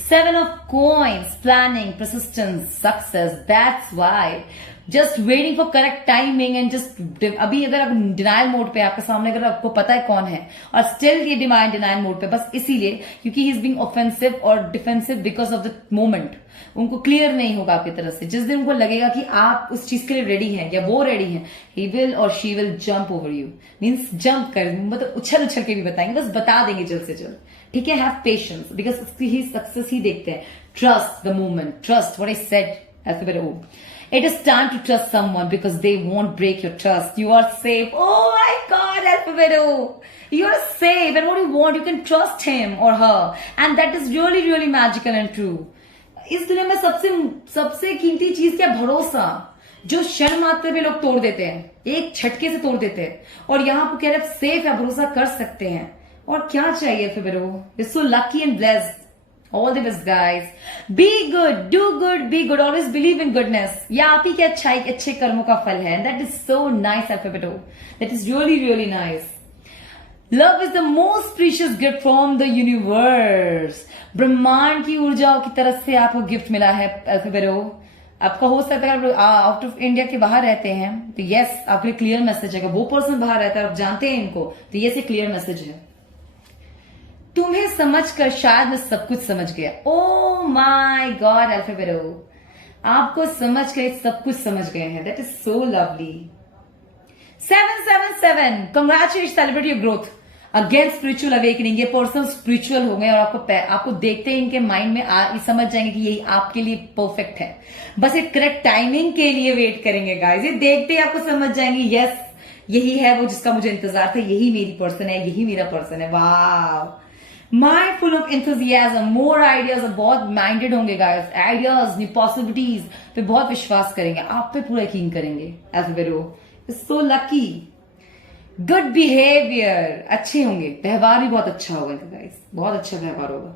7 of coins, planning, persistence, success. That's why just waiting for correct timing and just अभी अगर आप डिनाइल मोड पे आपके सामने अगर आपको पता है कौन है और स्टिल ये डिनाइल मोड पे बस इसीलिए क्योंकि ही इज बीइंग ऑफेंसिव और defensive because of the moment. उनको क्लियर नहीं होगा आपकी तरफ से। जिस दिन उनको लगेगा कि आप उस चीज के लिए रेडी हैं या वो रेडी हैं, ही विल और she will jump over you. Means jump कर, मतलब उछल उछल के भी बताएंगे, बस बता देंगे जल्द से जल्द। ठीक है, हैव पेशेंस बिकॉज उसकी ही सक्सेस ही देखते हैं। Trust the movement, trust what I said alphabet O. It is time to trust someone because they won't break your trust. You are safe. Oh my God, alphabet O. You are safe, and what you want, you can trust him or her, and that is really, really magical and true. इस दुनिया में सबसे कीमती चीज क्या? भरोसा, जो क्षण मात्र में लोग तोड़ देते हैं, एक झटके से तोड़ देते हैं। और यहाँ पर कह रहे सेफ है, भरोसा कर सकते हैं। और क्या चाहिए alphabet O? You're so lucky and blessed. All the best, guys. Be good, do good, be good. Always believe in goodness. ये आप ही के अच्छे कर्मों का फल है. That is so nice, alphabet O. That is really, really nice. Love is the most precious gift from the universe. ब्रह्मांड की ऊर्जाओं की तरफ से आपको गिफ्ट मिला है alphabet O. आपका हो सकता है आप आउट ऑफ इंडिया के बाहर रहते हैं तो यस आपके लिए क्लियर मैसेज है। वो पर्सन बाहर रहता है, आप जानते हैं इनको, तो ये से क्लियर मैसेज है। तुम्हें समझकर शायद मैं सब कुछ समझ गया। ओ माई गॉड alphabet O, आपको समझ कर सब कुछ समझ गए हैं। That is so lovely. 777 congratulation, celebrate your growth. Again spiritual awakening. ये पर्सन स्पिरिचुअल हो गए और आपको देखते ही इनके माइंड में समझ जाएंगे कि यही आपके लिए परफेक्ट है। बस एक करेक्ट टाइमिंग के लिए वेट करेंगे गाइस। ये देखते ही आपको समझ जाएंगे यस यही है वो जिसका मुझे इंतजार था, यही मेरी पर्सन है, यही मेरा पर्सन है। वाह, mind full of enthusiasm, more ideas. बहुत माइंडेड होंगे गाइस, आइडियाज, न्यू पॉसिबिलिटीज पे बहुत विश्वास करेंगे, आप पे पूरा यकीन करेंगे। alphabet O is so lucky. Good behaviour, अच्छे होंगे, व्यवहार भी बहुत अच्छा होगा गाइस, बहुत अच्छा व्यवहार होगा,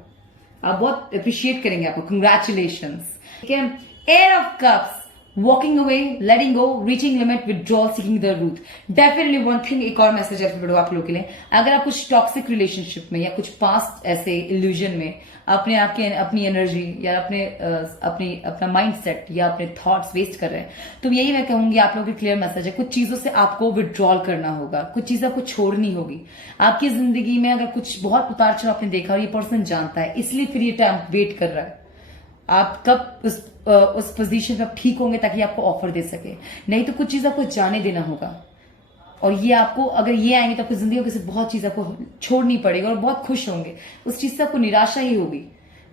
आप बहुत अप्रिशिएट करेंगे आपको। कंग्रेचुलेशंस। ठीक है, air of cups, walking away, letting go, reaching limit, withdrawal, seeking the Ruth. Definitely one thing, एक और मैसेज है आप लोगों के लिए। अगर आप कुछ टॉक्सिक रिलेशनशिप में या कुछ पास्ट ऐसे इल्यूजन में अपने आप के अपनी एनर्जी या अपना माइंडसेट या अपने थॉट्स वेस्ट कर रहे हैं, तो यही मैं कहूंगी आप लोगों की क्लियर मैसेज है। कुछ चीजों से आपको विदड्रॉल करना होगा, कुछ चीजें आपको छोड़नी होगी। आपकी जिंदगी में अगर कुछ बहुत उतार चढ़ाव आपने देखा और ये पर्सन जानता है, इसलिए फिर ये टाइम वेट कर रहा है। आप कब उस पोजीशन पे ठीक होंगे ताकि आपको ऑफर दे सके, नहीं तो कुछ चीज आपको जाने देना होगा। और ये आपको अगर ये आएंगे तो आपको जिंदगी में बहुत चीज आपको छोड़नी पड़ेगी और बहुत खुश होंगे। उस चीज से आपको निराशा ही होगी,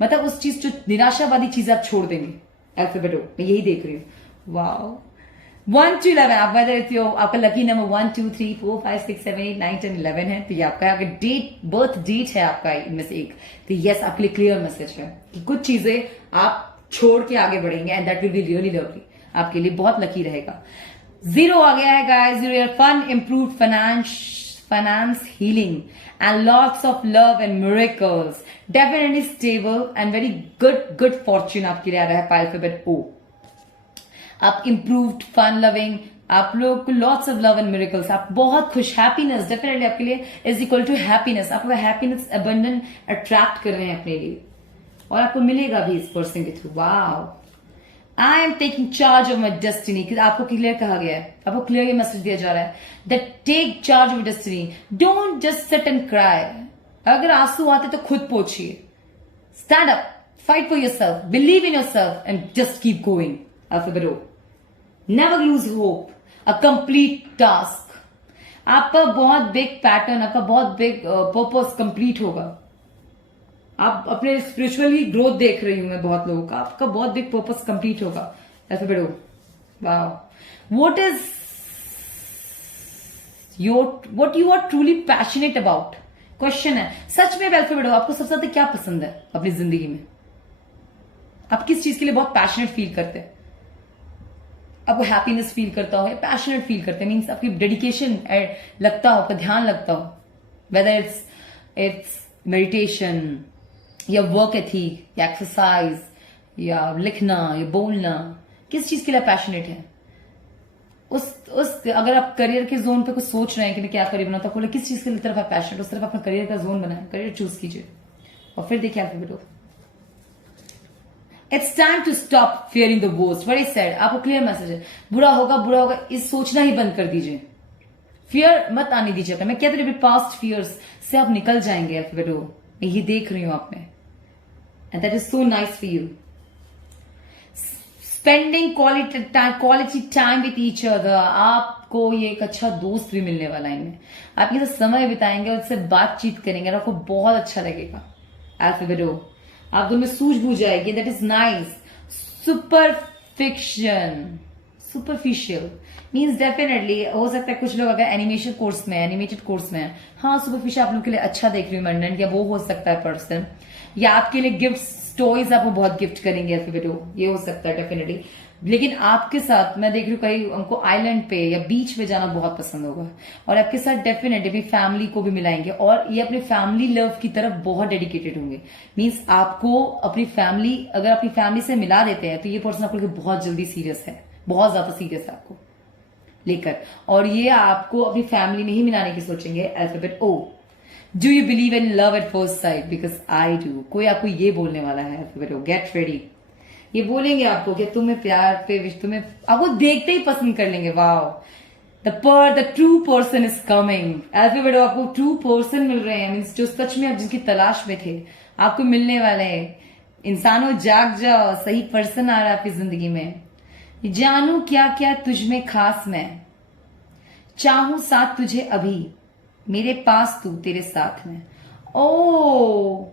मतलब उस चीज जो निराशावादी चीज आप छोड़ देंगे। alphabet O, मैं यही देख रही हूँ। वाओ, 1 to 11, आप आपका लकी नंबर 1 2 3 4 5 6 7 8 9 10 11 है, तो ये आपका अगर बर्थ डेट है आपका इनमें से एक, तो यस आपके लिए क्लियर मैसेज है कि कुछ चीजें आप छोड़ के आगे बढ़ेंगे and that will be really lovely, आपके लिए बहुत लकी रहेगा। 0 आ गया है guys, 0 fun, improve finance, healing and lots of love and miracles. Definitely stable and very good fortune आपके लिए आ रहा है alphabet O। आप इम्प्रूव्ड, फन लविंग, आप लोग को lots of love and miracles, आप बहुत खुश, हैप्पीनेस डेफिनेटली आपके लिए इज इक्वल टू हैप्पीनेस। आप हैप्पीनेस अबंडेंट अट्रैक्ट कर रहे हैं अपने लिए और आपको मिलेगा भी इस पर्सन के through. Wow, I am taking charge of my destiny. आपको क्लियर कहा गया है, आपको क्लियर ये मैसेज दिया जा रहा है that take charge of destiny, don't just sit and cry. अगर आंसू आते तो खुद पोछिए, stand up, fight for yourself, believe in yourself and just keep going. alphabet O, never lose hope, a complete task। आपका बहुत बिग पैटर्न, आपका बहुत बिग पर्पस कंप्लीट होगा। आप अपने स्पिरिचुअली ग्रोथ देख रही हूं मैं बहुत लोगों का, आपका बहुत बिग पर्पस कंप्लीट होगा। alphabet O, wow, what you are truly passionate about। Question है, सच में alphabet O आपको सबसे ज्यादा क्या पसंद है अपनी जिंदगी में? आप किस चीज के लिए बहुत पैशनेट फील करते हैं? आपको हैप्पीनेस फील करता हो या पैशनेट फील करते हैं, मीन्स आपकी डेडिकेशन लगता हो, आपका ध्यान लगता हो, वेदर इट्स मेडिटेशन या वर्क एथिक या एक्सरसाइज या लिखना या बोलना, किस चीज के लिए पैशनेट है? उस अगर आप करियर के जोन पे कुछ सोच रहे हैं कि मैं क्या करियर बनाता हूं, किस चीज की तरफ आप पैशनेट, उस तरफ अपना करियर का जोन बनाए, करियर चूज कीजिए और फिर देखिए alphabet O। It's time to stop fearing the worst. Very sad. आपको क्लियर मैसेज है, बुरा होगा, इस सोचना ही बंद कर दीजिए। फियर मत आने दीजिए। मैं कहती हूँ पास्ट फियर्स से आप निकल जाएंगे अल्फाबेटो। मैं ये देख रही हूं आप में, and that is so nice for you. Spending quality time with each other. आपको ये एक अच्छा दोस्त भी मिलने वाला है इनमें। आप ये समय बिताएंगे और उससे बातचीत करेंगे और आपको बहुत अच्छा लगेगा अल्फाबेटो। आप दोनों में सूझबूझ जाएगी, that is nice. Superficial means definitely हो सकता है कुछ लोग अगर एनिमेटेड कोर्स में है, हाँ सुपरफिशियल आप लोग के लिए अच्छा देख रही हूँ मंडन, या वो हो सकता है पर्सन, या आपके लिए गिफ्ट टॉयज आपको बहुत गिफ्ट करेंगे अल्फाबेटो, ये हो सकता है डेफिनेटली। लेकिन आपके साथ मैं देख रही हूँ कहीं उनको आइलैंड पे या बीच पे जाना बहुत पसंद होगा, और आपके साथ डेफिनेटली अपनी फैमिली को भी मिलाएंगे, और ये अपने फैमिली लव की तरफ बहुत डेडिकेटेड होंगे। मीन्स आपको अपनी फैमिली, अगर अपनी फैमिली से मिला देते हैं तो ये पर्सन आपको बहुत जल्दी सीरियस है, बहुत ज्यादा सीरियस है आपको लेकर, और ये आपको अपनी फैमिली में ही मिलाने की सोचेंगे। Alphabet O, do you believe in love at first sight? Because I do. कोई आपको ये बोलने वाला है अल्फाबेट O, गेट रेडी। ये बोलेंगे आपको कि तुम्हें प्यार पे तुम्हें आपको देखते ही पसंद कर लेंगे। Wow, the true person is coming alphabet O। आपको ट्रू पर्सन मिल रहे हैं, मीन्स जो सच में आप जिनकी तलाश में थे आपको मिलने वाले हैं। इंसानों जाग जाओ, सही पर्सन आ रहा है आपकी जिंदगी में। जानू क्या क्या तुझ में खास मैं, चाहूं साथ तुझे अभी, मेरे पास तू तेरे साथ में। ओ,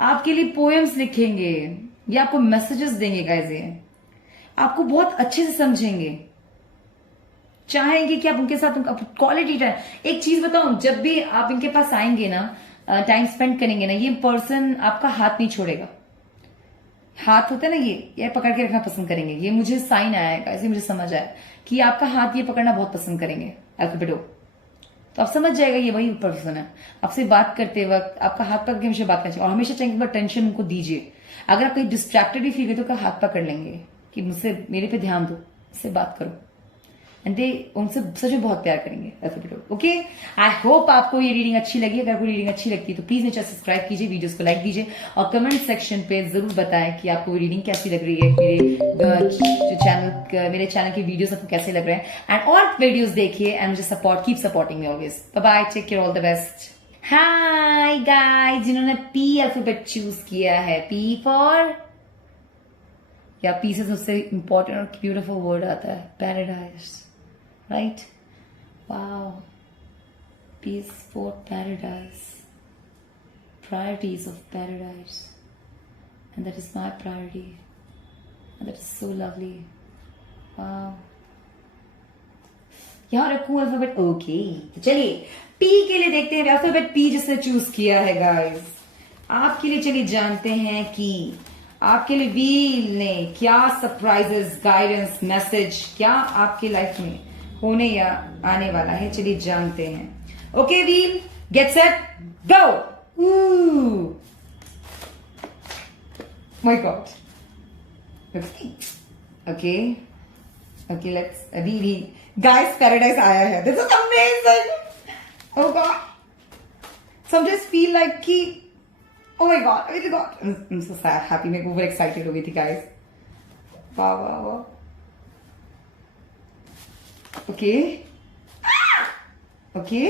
आपके लिए पोएम्स लिखेंगे, ये आपको मैसेजेस देंगे गाइस, ये आपको बहुत अच्छे से समझेंगे, चाहेंगे कि आप उनके साथ क्वालिटी टाइम। एक चीज बताऊं, जब भी आप इनके पास आएंगे ना, टाइम स्पेंड करेंगे ना, ये पर्सन आपका हाथ नहीं छोड़ेगा। हाथ होता है ना, ये पकड़ के रखना पसंद करेंगे। ये मुझे साइन आया है, ऐसे मुझे समझ आया कि आपका हाथ ये पकड़ना बहुत पसंद करेंगे अल्फाबेट O। तो आप समझ जाएगा ये वही पर्सन है। आपसे बात करते वक्त आपका हाथ पकड़ के हमेशा बात करना चाहिए, और हमेशा चाहिए टेंशन उनको दीजिए। अगर आप कहीं डिस्ट्रैक्टेड भी फील करते तो हाथ पकड़ लेंगे कि मुझसे, मेरे पे ध्यान दो, मुझसे बात करो, एंड दे उनसे सच में बहुत प्यार करेंगे अल्फाबेट O। ओके, आई होप आपको ये रीडिंग अच्छी लगी। अगर आपको रीडिंग अच्छी लगती है तो प्लीज नीचे सब्सक्राइब कीजिए, वीडियोस को लाइक दीजिए, और कमेंट सेक्शन पे जरूर बताएं कि आपको रीडिंग कैसी लग रही है, मेरे चैनल के वीडियोस आपको कैसे लग रहे हैं, एंड और वीडियोस देखिए एंड मुझे keep supporting me always. Bye bye, take care, all the best. Hi guys, जिन्होंने P अल्फाबेट चूज किया है, P फॉर, या P से सबसे इंपॉर्टेंट और ब्यूटीफुल वर्ड आता है paradise, right? Wow. Peace for paradise. Priorities of paradise. And that is my priority. And that is so lovely. Wow. यहाँ रखूं अल्फाबेट ओके। तो चलिए P के लिए देखते हैं, अल्फाबेट P जिसने चूज किया है गाइस आपके लिए। चलिए जानते हैं कि आपके लिए व्हील ने क्या सरप्राइजेस, गाइडेंस, मैसेज क्या आपकी लाइफ में होने या आने वाला है। चलिए जानते हैं। Okay we'll, get set, go. My God, okay okay, let's अभी गाइस पैराडाइज आया है, this is amazing. Oh God, some just feel like कि oh my god, I'm so sad, happy, मैं ओवर एक्साइटेड हो गई थी गाइस। वाह वाह वाह, okay, okay,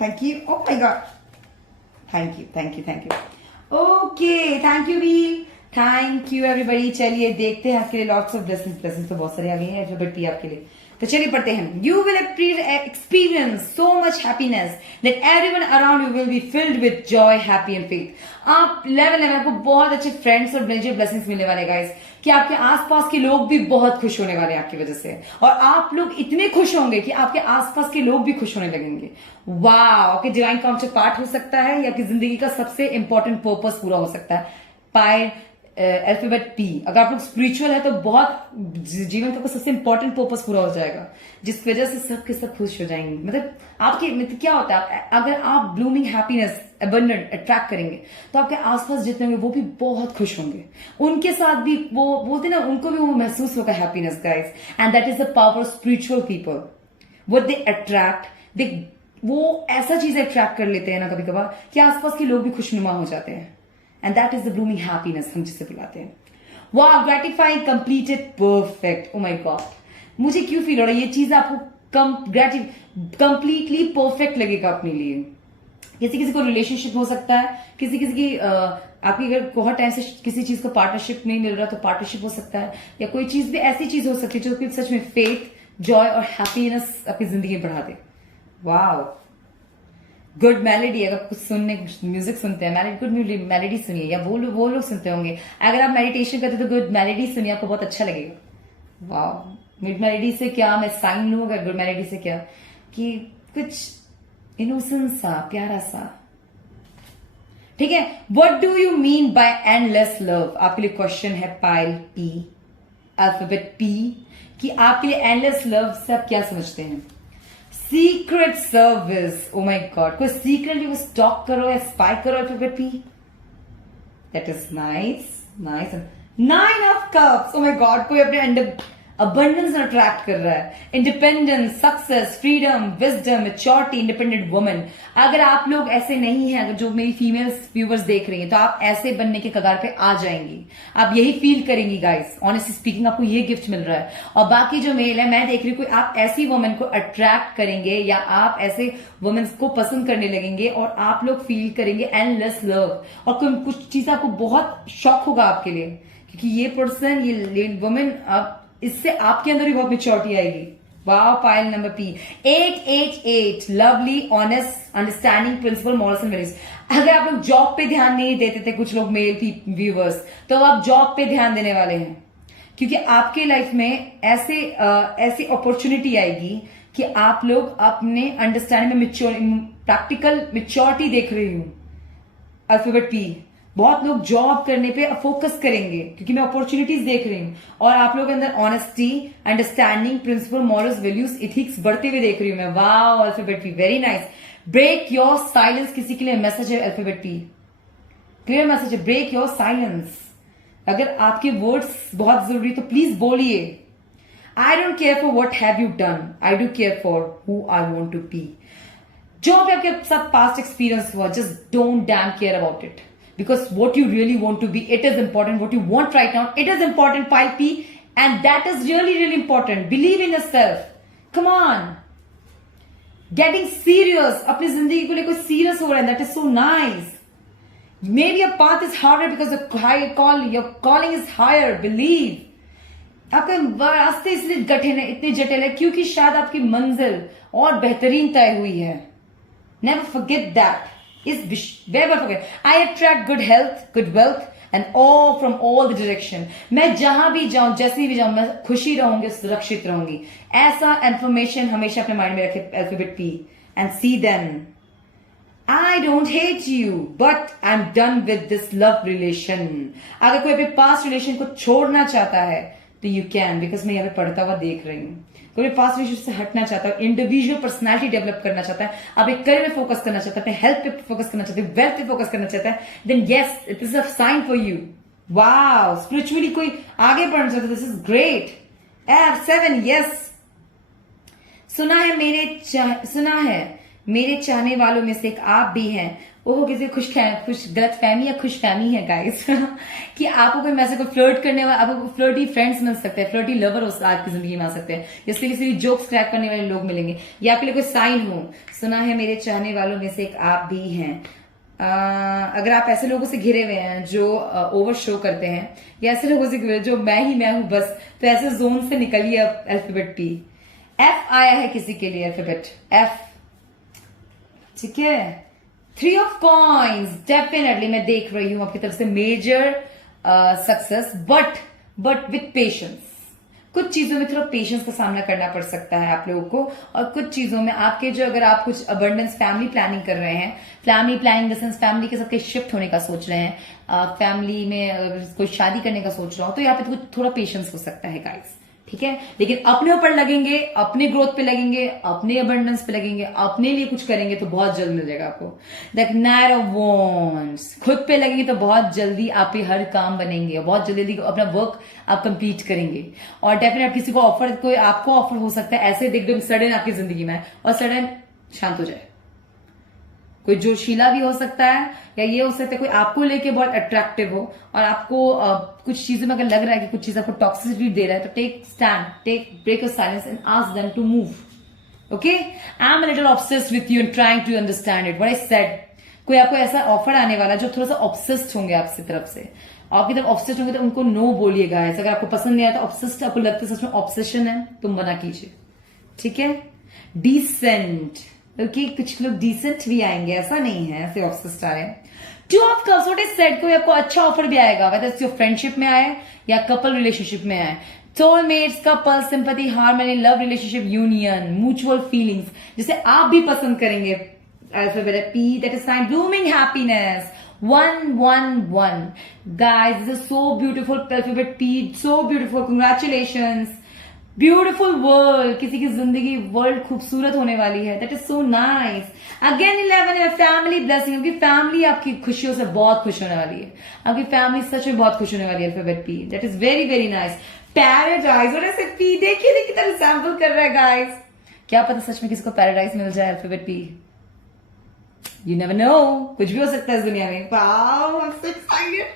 thank you, oh my god, thank you, okay, thank you Veer, thank you everybody। चलिए देखते हैं आपके लिए लॉट्स ऑफ ब्लेसिंग्स तो बहुत सारे आ गए हैं अल्फाबेट P आपके लिए। तो चलिए पढ़ते हैं। You will experience so much happiness that everyone around you will be filled with Joy, happy and faith. आप लेवल आपको बहुत अच्छे फ्रेंड्स और मेजर ब्लेसिंग्स मिलने वाले गाइस, कि आपके आसपास के लोग भी बहुत खुश होने वाले हैं आपकी वजह से, और आप लोग इतने खुश होंगे कि आपके आसपास के लोग भी खुश होने लगेंगे। वाह, आपके डिवाइन काउंटर पार्ट हो सकता है, या आपकी जिंदगी का सबसे इंपॉर्टेंट पर्पस पूरा हो सकता है। पाई अल्फाबेट P, अगर आप लोग स्पिरिचुअल है तो बहुत जीवन का सबसे इंपॉर्टेंट पर्पस पूरा हो जाएगा, जिस वजह से सबके सब खुश हो जाएंगे। मतलब आपके क्या होता है, अगर आप ब्लूमिंग हैप्पीनेस, अबंडेंट अट्रैक्ट करेंगे तो आपके आसपास जितने होंगे वो भी बहुत खुश होंगे, उनके साथ भी वो बोलते ना, उनको भी वो महसूस होगा happiness guys, and that is the power of spiritual people. What they attract, वो ऐसा चीज अट्रैक्ट कर लेते हैं ना कभी कभार कि आसपास के लोग भी खुशनुमा हो जाते हैं, and that is the blooming happiness हम जिसे बुलाते हैं। वाह, gratifying, completed, perfect. O my God, मुझे क्यों फील हो रहा है ये चीज आपको कंप्लीटली परफेक्ट लगेगा अपने लिए। किसी किसी को रिलेशनशिप हो सकता है, किसी किसी की आपकी अगर बहुत टाइम से किसी चीज को पार्टनरशिप नहीं मिल रहा तो पार्टनरशिप हो सकता है, या कोई चीज भी ऐसी चीज हो सकती है जो कि सच में फेथ, जॉय और हैप्पीनेस आपकी जिंदगी में बढ़ा दे। Wow, good melody. अगर कुछ सुनने म्यूजिक सुनते हैं, गुड मेलेडी सुनिए, या वो लोग सुनते होंगे। अगर आप मेडिटेशन करते तो गुड मेलेडी सुनिए, आपको बहुत अच्छा लगेगा। वाओ, गुड मेलेडी से क्या मैं साइन लूंगा, गुड मेलेडी से क्या कि कुछ इनोसेंस सा, प्यारा सा। ठीक है, what do you mean by endless love? आपके लिए क्वेश्चन है पाइल पी, अल्फाबेट पी, कि आपके लिए एंडलेस लव से आप क्या समझते हैं? Secret service. O my God, कोई सीक्रेटली वो स्टॉक करो या स्पाई करो alphabet P. That is nice, nice. 9 of cups. O my God, कोई अपने अंडर अबंडेंस अट्रैक्ट कर रहा है। Independence, success, freedom, wisdom, maturity, independent woman. अगर आप लोग ऐसे नहीं हैं, अगर जो मेरी फीमेल व्यूवर्स देख रही हैं, तो आप ऐसे बनने के कगार पे आ जाएंगी। आप यही फील करेंगी गाइस, ऑनेस्टली स्पीकिंग आपको ये गिफ्ट मिल रहा है। और बाकी जो मेल है, मैं देख रही हूँ कोई आप ऐसी वुमन को अट्रैक्ट करेंगे या आप ऐसे वुमेन को पसंद करने लगेंगे और आप लोग फील करेंगे एंडलेस लव। और कुछ चीज आपको बहुत शॉक होगा आपके लिए, क्योंकि ये पर्सन, ये वुमेन, आप इससे आपके अंदर भी बहुत मेच्योरिटी आएगी। Wow, pile number P. 888, lovely, honest, understanding, principle, morals and values. अगर आप लोग जॉब पे ध्यान नहीं देते थे, कुछ लोग मेल व्यूवर्स, तो आप जॉब पे ध्यान देने वाले हैं, क्योंकि आपके लाइफ में ऐसी अपॉर्चुनिटी आएगी कि आप लोग अपने अंडरस्टैंडिंग में प्रैक्टिकल मेच्योरिटी देख रही हूं। अल्फाबेट पी, बहुत लोग जॉब करने पे फोकस करेंगे क्योंकि मैं अपॉर्चुनिटीज देख रही हूँ, और आप लोग अंदर honesty, understanding, principle, morals, values, ethics बढ़ते हुए देख रही हूँ मैं। Wow, alphabet P, very nice. Break your silence, किसी के लिए मैसेज है अल्फाबेट पी, क्लियर मैसेज है, ब्रेक योर साइलेंस। अगर आपके वर्ड्स बहुत जरूरी तो प्लीज बोलिए। I don't care for what have you done, I do care for who I want to be. जो भी आपके साथ पास्ट एक्सपीरियंस हुआ, just don't dam care about it, because what you really want to be, it is important. What you want right now, it is important, pile P, and that is really, really important. Believe in yourself. Come on. Getting serious. अपनी जिंदगी को लेकर serious हो रहा है. That is so nice. Maybe your path is harder because your calling is higher. Believe. आपका रास्ते इसलिए कठिन है, इतने जटिल है, क्योंकि शायद आपकी मंजिल और बेहतरीन तय हुई है. Never forget that. Never forget. I attract good health, good wealth, and all from all the direction. मैं जहां भी जाऊं, जैसे भी जाऊं, मैं खुशी रहूंगी, सुरक्षित रहूंगी. ऐसा इंफॉर्मेशन हमेशा अपने माइंड में रखे. Alphabet P and see then. I don't hate you, but I'm done with this love relation. अगर कोई अपने पास्ट रिलेशन को छोड़ना चाहता है तो यू कैन, बिकॉज मैं यहाँ पे पढ़ता हुआ देख रही हूँ. कोई पास्ट रिलेशन से हटना चाहता है, इंडिविजुअल पर्सनैलिटी डेवलप करना चाहता है, आप एक करियर में फोकस करना चाहता है, अपने हेल्थ पे फोकस करना चाहता है, वेल्थ पे फोकस करना चाहता है, then yes, it is a sign for you. Wow, spiritually कोई आगे बढ़ना चाहता है, this is great. F7, yes. सुना है मेरे चाहने वालों में से एक आप भी हैं. ओह, किसी खुश गलत फहमी या खुश फहमी है गाइस कि आपको कोई मैसेज को फ्लर्ट करने वाला, आपको फ्लर्टी फ्रेंड्स मिल सकते हैं, फ्लर्टी लवर आपकी जिंदगी में आ सकते हैं, जिसके किसी जोक्स क्रैक करने वाले लोग मिलेंगे, या आपके लिए कोई साइन हो. सुना है मेरे चाहने वालों में से एक आप भी हैं. अगर आप ऐसे लोगों से घिरे हुए हैं जो ओवर शो करते हैं, या ऐसे लोगों से घिरे जो मैं हूं बस, तो ऐसे जोन से निकलिए. अब अल्फाबेट P. F आया है किसी के लिए, अल्फाबेट F. ठीक है. 3 of coins. डेफिनेटली मैं देख रही हूं आपकी तरफ से major success, but with patience. कुछ चीजों में थोड़ा पेशेंस का सामना करना पड़ सकता है आप लोगों को, और कुछ चीजों में आपके जो, अगर आप कुछ अबंडेंस फैमिली प्लानिंग कर रहे हैं, family planning in the sense family के साथ कहीं शिफ्ट होने का सोच रहे हैं, फैमिली में अगर कोई शादी करने का सोच रहा हो, तो यहाँ पे थोड़ा पेशेंस हो सकता है गाइस. ठीक है, लेकिन अपने ऊपर लगेंगे, अपने ग्रोथ पे लगेंगे, अपने अबंडेंस पे लगेंगे, अपने लिए कुछ करेंगे तो बहुत जल्द मिल जाएगा आपको. That night of wands. खुद पे लगेंगे तो बहुत जल्दी आप पे हर काम बनेंगे, और बहुत जल्दी अपना वर्क आप कंप्लीट करेंगे. और डेफिनेट किसी को ऑफर, कोई आपको ऑफर हो सकता है ऐसे एकदम सडन आपकी जिंदगी में, और सडन शांत हो जाए. कोई जोशीला भी हो सकता है, या ये हो सकता है कोई आपको लेके बहुत अट्रैक्टिव हो और आपको कुछ चीजों में अगर लग रहा है कि कुछ चीज आपको टॉक्सिसिटी दे रहा है, तो take stand, take break your silence and ask them to move. Okay, I am a little obsessed with you and trying to understand it. What I said, कोई आपको ऐसा ऑफर आने वाला जो थोड़ा सा ऑब्सेस्ड होंगे आपकी तरफ से, आपकी तरफ ऑब्सेस्ड होंगे, तो उनको नो बोलिएगा. ऐसा अगर आपको पसंद नहीं आया तो ऑब्सेस्ड आपको लगता है सच में ऑब्सेशन है, तुम मना कीजिए. ठीक है. डिसेंट. ओके, कुछ लोग डिसेंट भी आएंगे, ऐसा नहीं है ऐसे ऑब्सेस्ड आ रहे हैं. Two of cups, what is said, कोई आपको अच्छा ऑफर भी आएगा, वेदर इट्स योर फ्रेंडशिप में आए या कपल रिलेशनशिप में आए. Soulmates, couple, sympathy, harmony, love relationship, union, mutual feelings, जिसे आप भी पसंद करेंगे. Alphabet P, that is sign blooming happiness. 111. Guys, this is so beautiful. Alphabet P, so beautiful. Congratulations. Beautiful world. किसी की जिंदगी वर्ल्ड खूबसूरत होने वाली है. That is so nice. Again 11 है family blessing. आपकी फैमिली आपकी खुशियों से बहुत खुश होने वाली है. आपकी फैमिली सच में बहुत खुश होने वाली है. Alphabet P. That is very very nice. Paradise. और ऐसे P देखिए कितना रिसैम्पल कर रहा है guys. क्या पता सच में किसी को पैराडाइज मिल जाए. Alphabet P. You never know. कुछ भी हो सकता है इस दुनिया में. Wow, I'm so excited.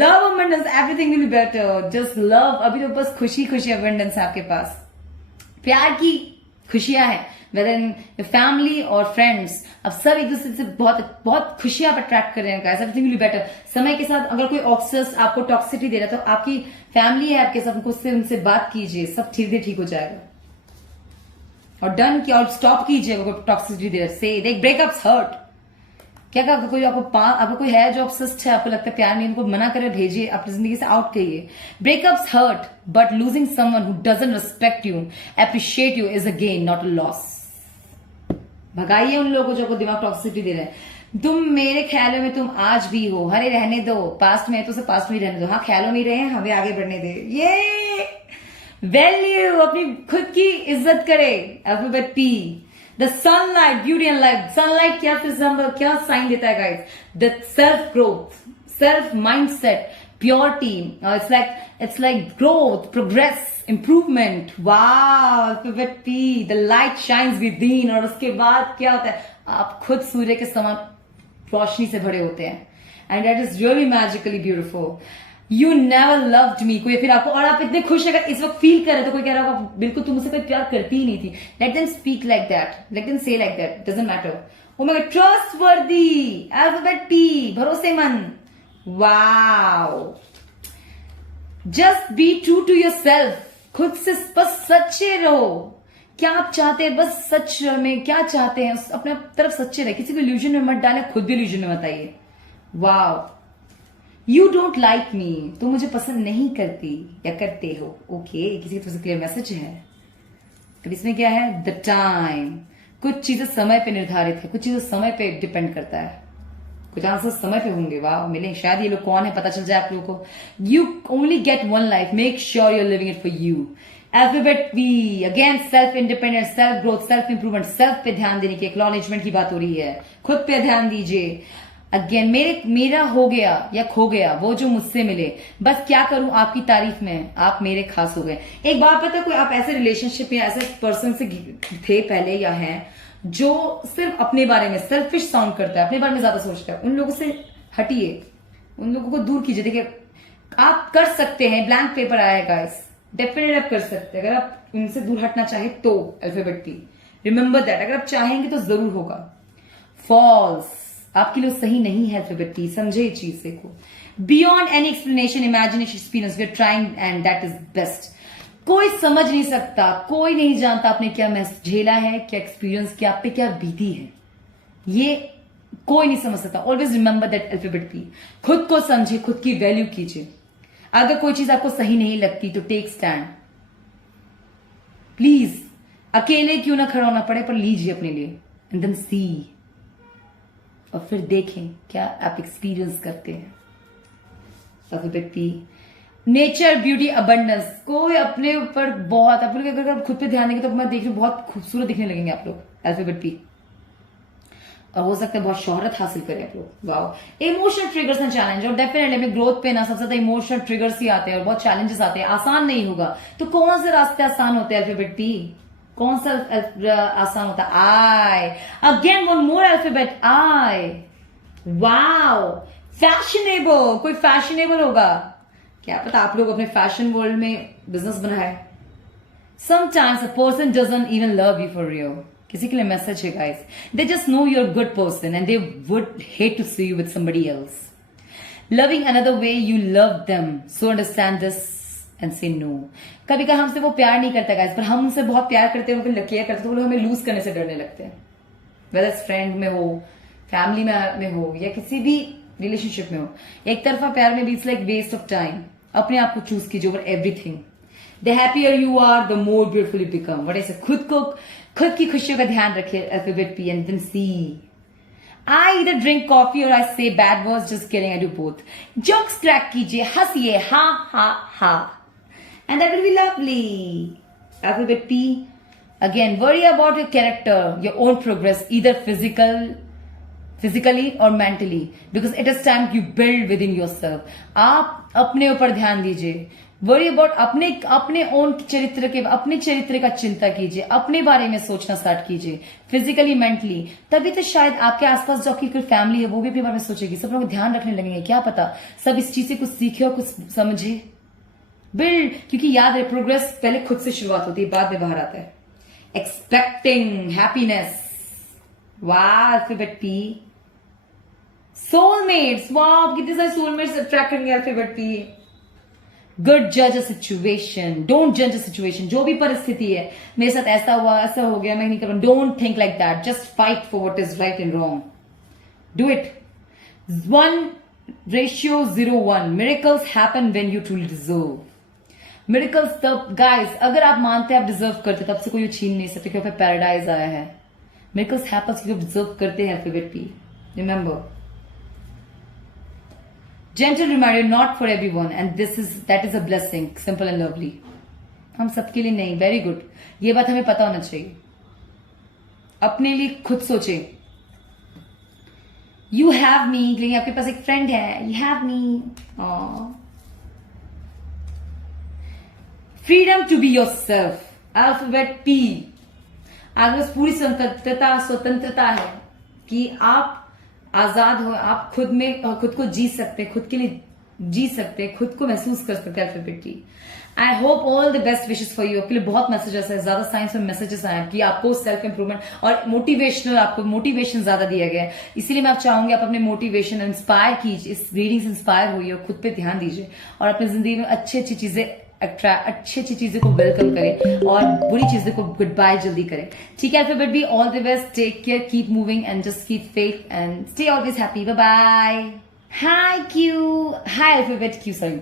Love abundance, everything will be better. Just love. अभी तो बस खुशी खुशी abundance है आपके पास. प्यार की खुशियां हैं. Whether in your family or friends, अब सब एक दूसरे से बहुत बहुत खुशियां आप अट्रैक्ट कर रहे हैं. guys. Everything will be better. समय के साथ अगर कोई ऑब्सेस आपको टॉक्सिसिटी दे रहा है, तो आपकी फैमिली है आपके साथ, उनसे बात कीजिए, सब धीरे ठीक हो जाएगा. और डन किया और स्टॉप कीजिए टॉक्सिसिटी देर से. देख, ब्रेकअप्स हर्ट. क्या कहा, कोई आपको कोई है जो ऑब्सेस्ड है, आपको लगता है प्यार नहीं, उनको मना करे, भेजिए, अपनी जिंदगी से आउट करिए. Breakups hurt, but losing someone who doesn't respect you, appreciate you is a gain, not a loss. भगाइए उन लोगों जो आपको दिमाग टॉक्सिसिटी दे रहे हैं. तुम मेरे ख्यालों में तुम आज भी हो. हरे रहने दो. पास्ट में है तो उसे पास्ट में ही रहने दो. हाँ, ख्यालों में ही रहे, हमें आगे बढ़ने दे. ये वैल्यू, अपनी खुद की इज्जत करे. Alphabet P. The sunlight, beauty and light. Sunlight क्या साइन देता है guys? The self growth, self mindset, purity. It's like growth, progress, improvement. Wow, alphabet P. The light shines with in. और उसके बाद क्या होता है? आप खुद सूर्य के समान रोशनी से भरे होते हैं. And that is really magically beautiful. You never loved me. कोई फिर आपको, और आप इतने खुश अगर इस वक्त फील कर रहे तो कोई कह रहा होगा बिल्कुल तुम मुझसे कोई प्यार करती ही नहीं थी. Let them speak like that, let them say like that, doesn't matter. Oh my god, trustworthy. Alphabet P, भरोसेमंद. Wow. Just be true to yourself. खुद से बस सच्चे रहो. क्या आप चाहते हैं, बस सच में क्या चाहते हैं, अपने तरफ सच्चे रहे. किसी को इल्यूजन में मत डालें, खुद भी इल्यूजन में मत आइए. Wow. You don't like me. तुम मुझे पसंद नहीं करती या करते हो. ओके, किसी की तरफ से क्लियर मैसेज है. अब इसमें क्या है? The time. कुछ चीजें समय पे निर्धारित है, कुछ चीजें समय पे डिपेंड करता है. कुछ आंसर समय पे होंगे. वाह, मिले. शायद ये लोग कौन है पता चल जाए आप लोगों को. You only get one life, make sure you are living it for you. Alphabet P. Again self independence, self growth, self improvement, self पे ध्यान देने की, एक्नॉलेजमेंट की बात हो रही है. खुद पे ध्यान दीजिए. अगेन मेरा हो गया या खो गया वो जो मुझसे मिले, बस क्या करूं आपकी तारीफ में, आप मेरे खास हो गए. एक बात पता है, कोई आप ऐसे रिलेशनशिप या ऐसे पर्सन से थे पहले या हैं जो सिर्फ अपने बारे में सेल्फिश साउंड करता है, अपने बारे में ज्यादा सोचता है, उन लोगों से हटिए, उन लोगों को दूर कीजिए. देखिए, आप कर सकते हैं. ब्लैंक पेपर आया है गाइस, डेफिनेटली आप कर सकते हैं अगर आप उनसे दूर हटना चाहे तो. Alphabet P. रिमेंबर दैट, अगर आप चाहेंगे तो जरूर होगा. फॉल्स. आपके लिए सही नहीं है अल्फाबेट P. समझे इस चीज से को. Beyond any explanation, imagination, experience, we are trying and that is best. कोई समझ नहीं सकता, कोई नहीं जानता आपने क्या झेला है, क्या एक्सपीरियंस किया, आप पे क्या बीती है, ये कोई नहीं समझ सकता. Always remember that alphabet P. खुद को समझे, खुद की वैल्यू कीजिए. अगर कोई चीज आपको सही नहीं लगती तो टेक स्टैंड. प्लीज, अकेले क्यों ना खड़ा होना पड़े, पर लीजिए अपने लिए. एंड देन सी, और फिर देखें क्या आप एक्सपीरियंस करते हैं. Alphabet P. Nature, beauty, abundance. कोई अपने ऊपर बहुत, आप लोग अगर खुद पे ध्यान देंगे तो मैं देख रही हूँ बहुत खूबसूरत दिखने लगेंगे आप लोग. Alphabet P. और हो सकता है बहुत शोहरत हासिल करें आप लोग. Wow. Emotional triggers and challenge. और डेफिनेटली हमें ग्रोथ पे ना सबसे ज्यादा इमोशनल ट्रिगर्स ही आते हैं और बहुत चैलेंजेस आते हैं. आसान नहीं होगा तो कौन से रास्ते आसान होते हैं अल्फाबेट P? कौन सा आसान होता है? I. Again one more alphabet, I. Wow, fashionable. कोई फैशनेबल होगा क्या पता, आप लोग अपने फैशन वर्ल्ड में बिजनेस बनाए. Sometimes a person doesn't even love you for real. किसी के लिए मैसेज है guys, they just know you're a good person and they would hate to see you with somebody else. Loving another way you love them, so understand this and say no. कभी कभी हमसे वो प्यार नहीं करता guys, पर हम उनसे बहुत प्यार करते हैं, उनको केयर करते हैं, वो लोग हमें लूज करने से डरने लगते हैं. वेदर फ्रेंड में हो, फैमिली में हो, या किसी भी रिलेशनशिप में हो. एक तरफा प्यार में भी it's like waste of time. अपने आप को चूज कीजिए over everything. The happier you are, the more beautiful you become. What I say, खुद की खुशियों का ध्यान रखिए. Alphabet P and then C. I either drink coffee or I say bad words. Just kidding, I do both. Jokes crack कीजिए, हंसिए, ha ha ha, and that will be lovely. Alphabet P. Again, worry about your character, your own progress, either physically or mentally, because it is time you build within yourself. आप अपने ऊपर ध्यान दीजिए. Worry about अपने own चरित्र का चिंता कीजिए. अपने बारे में सोचना स्टार्ट कीजिए, फिजिकली मेंटली. तभी तो शायद आपके आसपास जो आपकी कोई फैमिली है वो भी अपने बारे में सोचेगी. सब लोग ध्यान रखने लगेंगे. क्या पता सब इस चीज से कुछ सीखे और कुछ समझे. बिल्ड, क्योंकि याद है प्रोग्रेस पहले खुद से शुरुआत होती है, बाद में बाहर आता है. Expecting happiness. वाह, अल्फाबेट पी. सोलमेट्स. वाह, कितने सारे सोलमेट्स अट्रैक्ट करेंगे अल्फाबेट पी. गुड जज अ सिचुएशन, डोंट जज अ सिचुएशन. जो भी परिस्थिति है, मेरे साथ ऐसा हुआ, ऐसा हो गया, मैं नहीं कर रहा. Don't think like that. Just fight for what is right and wrong. Do it. 1:01. Miracles happen when you truly deserve. Miracles तब गाइस, अगर आप मानते हैं आप डिजर्व करते, तब से कोई छीन नहीं सकते, क्योंकि पैराडाइज आया है. मिरेकल्स हैपन क्योंकि डिजर्व करते हैं. Alphabet P. Remember, gentle reminder, not for everyone, and that is a blessing. Simple and lovely. हम सबके लिए नहीं. Very good. ये बात हमें पता होना चाहिए. अपने लिए खुद सोचे. यू हैव मी, लेकिन आपके पास एक फ्रेंड है. You have me. Freedom to be yourself. Alphabet P. आपके पास पूरी स्वतंत्रता है कि आप आजाद हो. आप खुद को जी सकते, खुद के लिए जी सकते, खुद को महसूस कर सकते. Alphabet T. I hope all the best wishes for you. आपके लिए बहुत मैसेजेस है, ज्यादा साइंस में मैसेजेस आए कि आपको सेल्फ इंप्रूवमेंट और आपको मोटिवेशन ज्यादा दिया गया है. इसीलिए मैं आप चाहूंगी आप अपने मोटिवेशन इंस्पायर कीजिए, इस रीडिंग से इंस्पायर होइए और खुद पे ध्यान दीजिए और अपनी जिंदगी में अच्छी अच्छी चीजें को वेलकम करें और बुरी चीजों को गुड बाय जल्दी करें. ठीक है alphabet B. All the best. Take care. Keep moving and just keep faith and stay always happy. Bye bye. Hi Q. Hi alphabet Q. Sorry.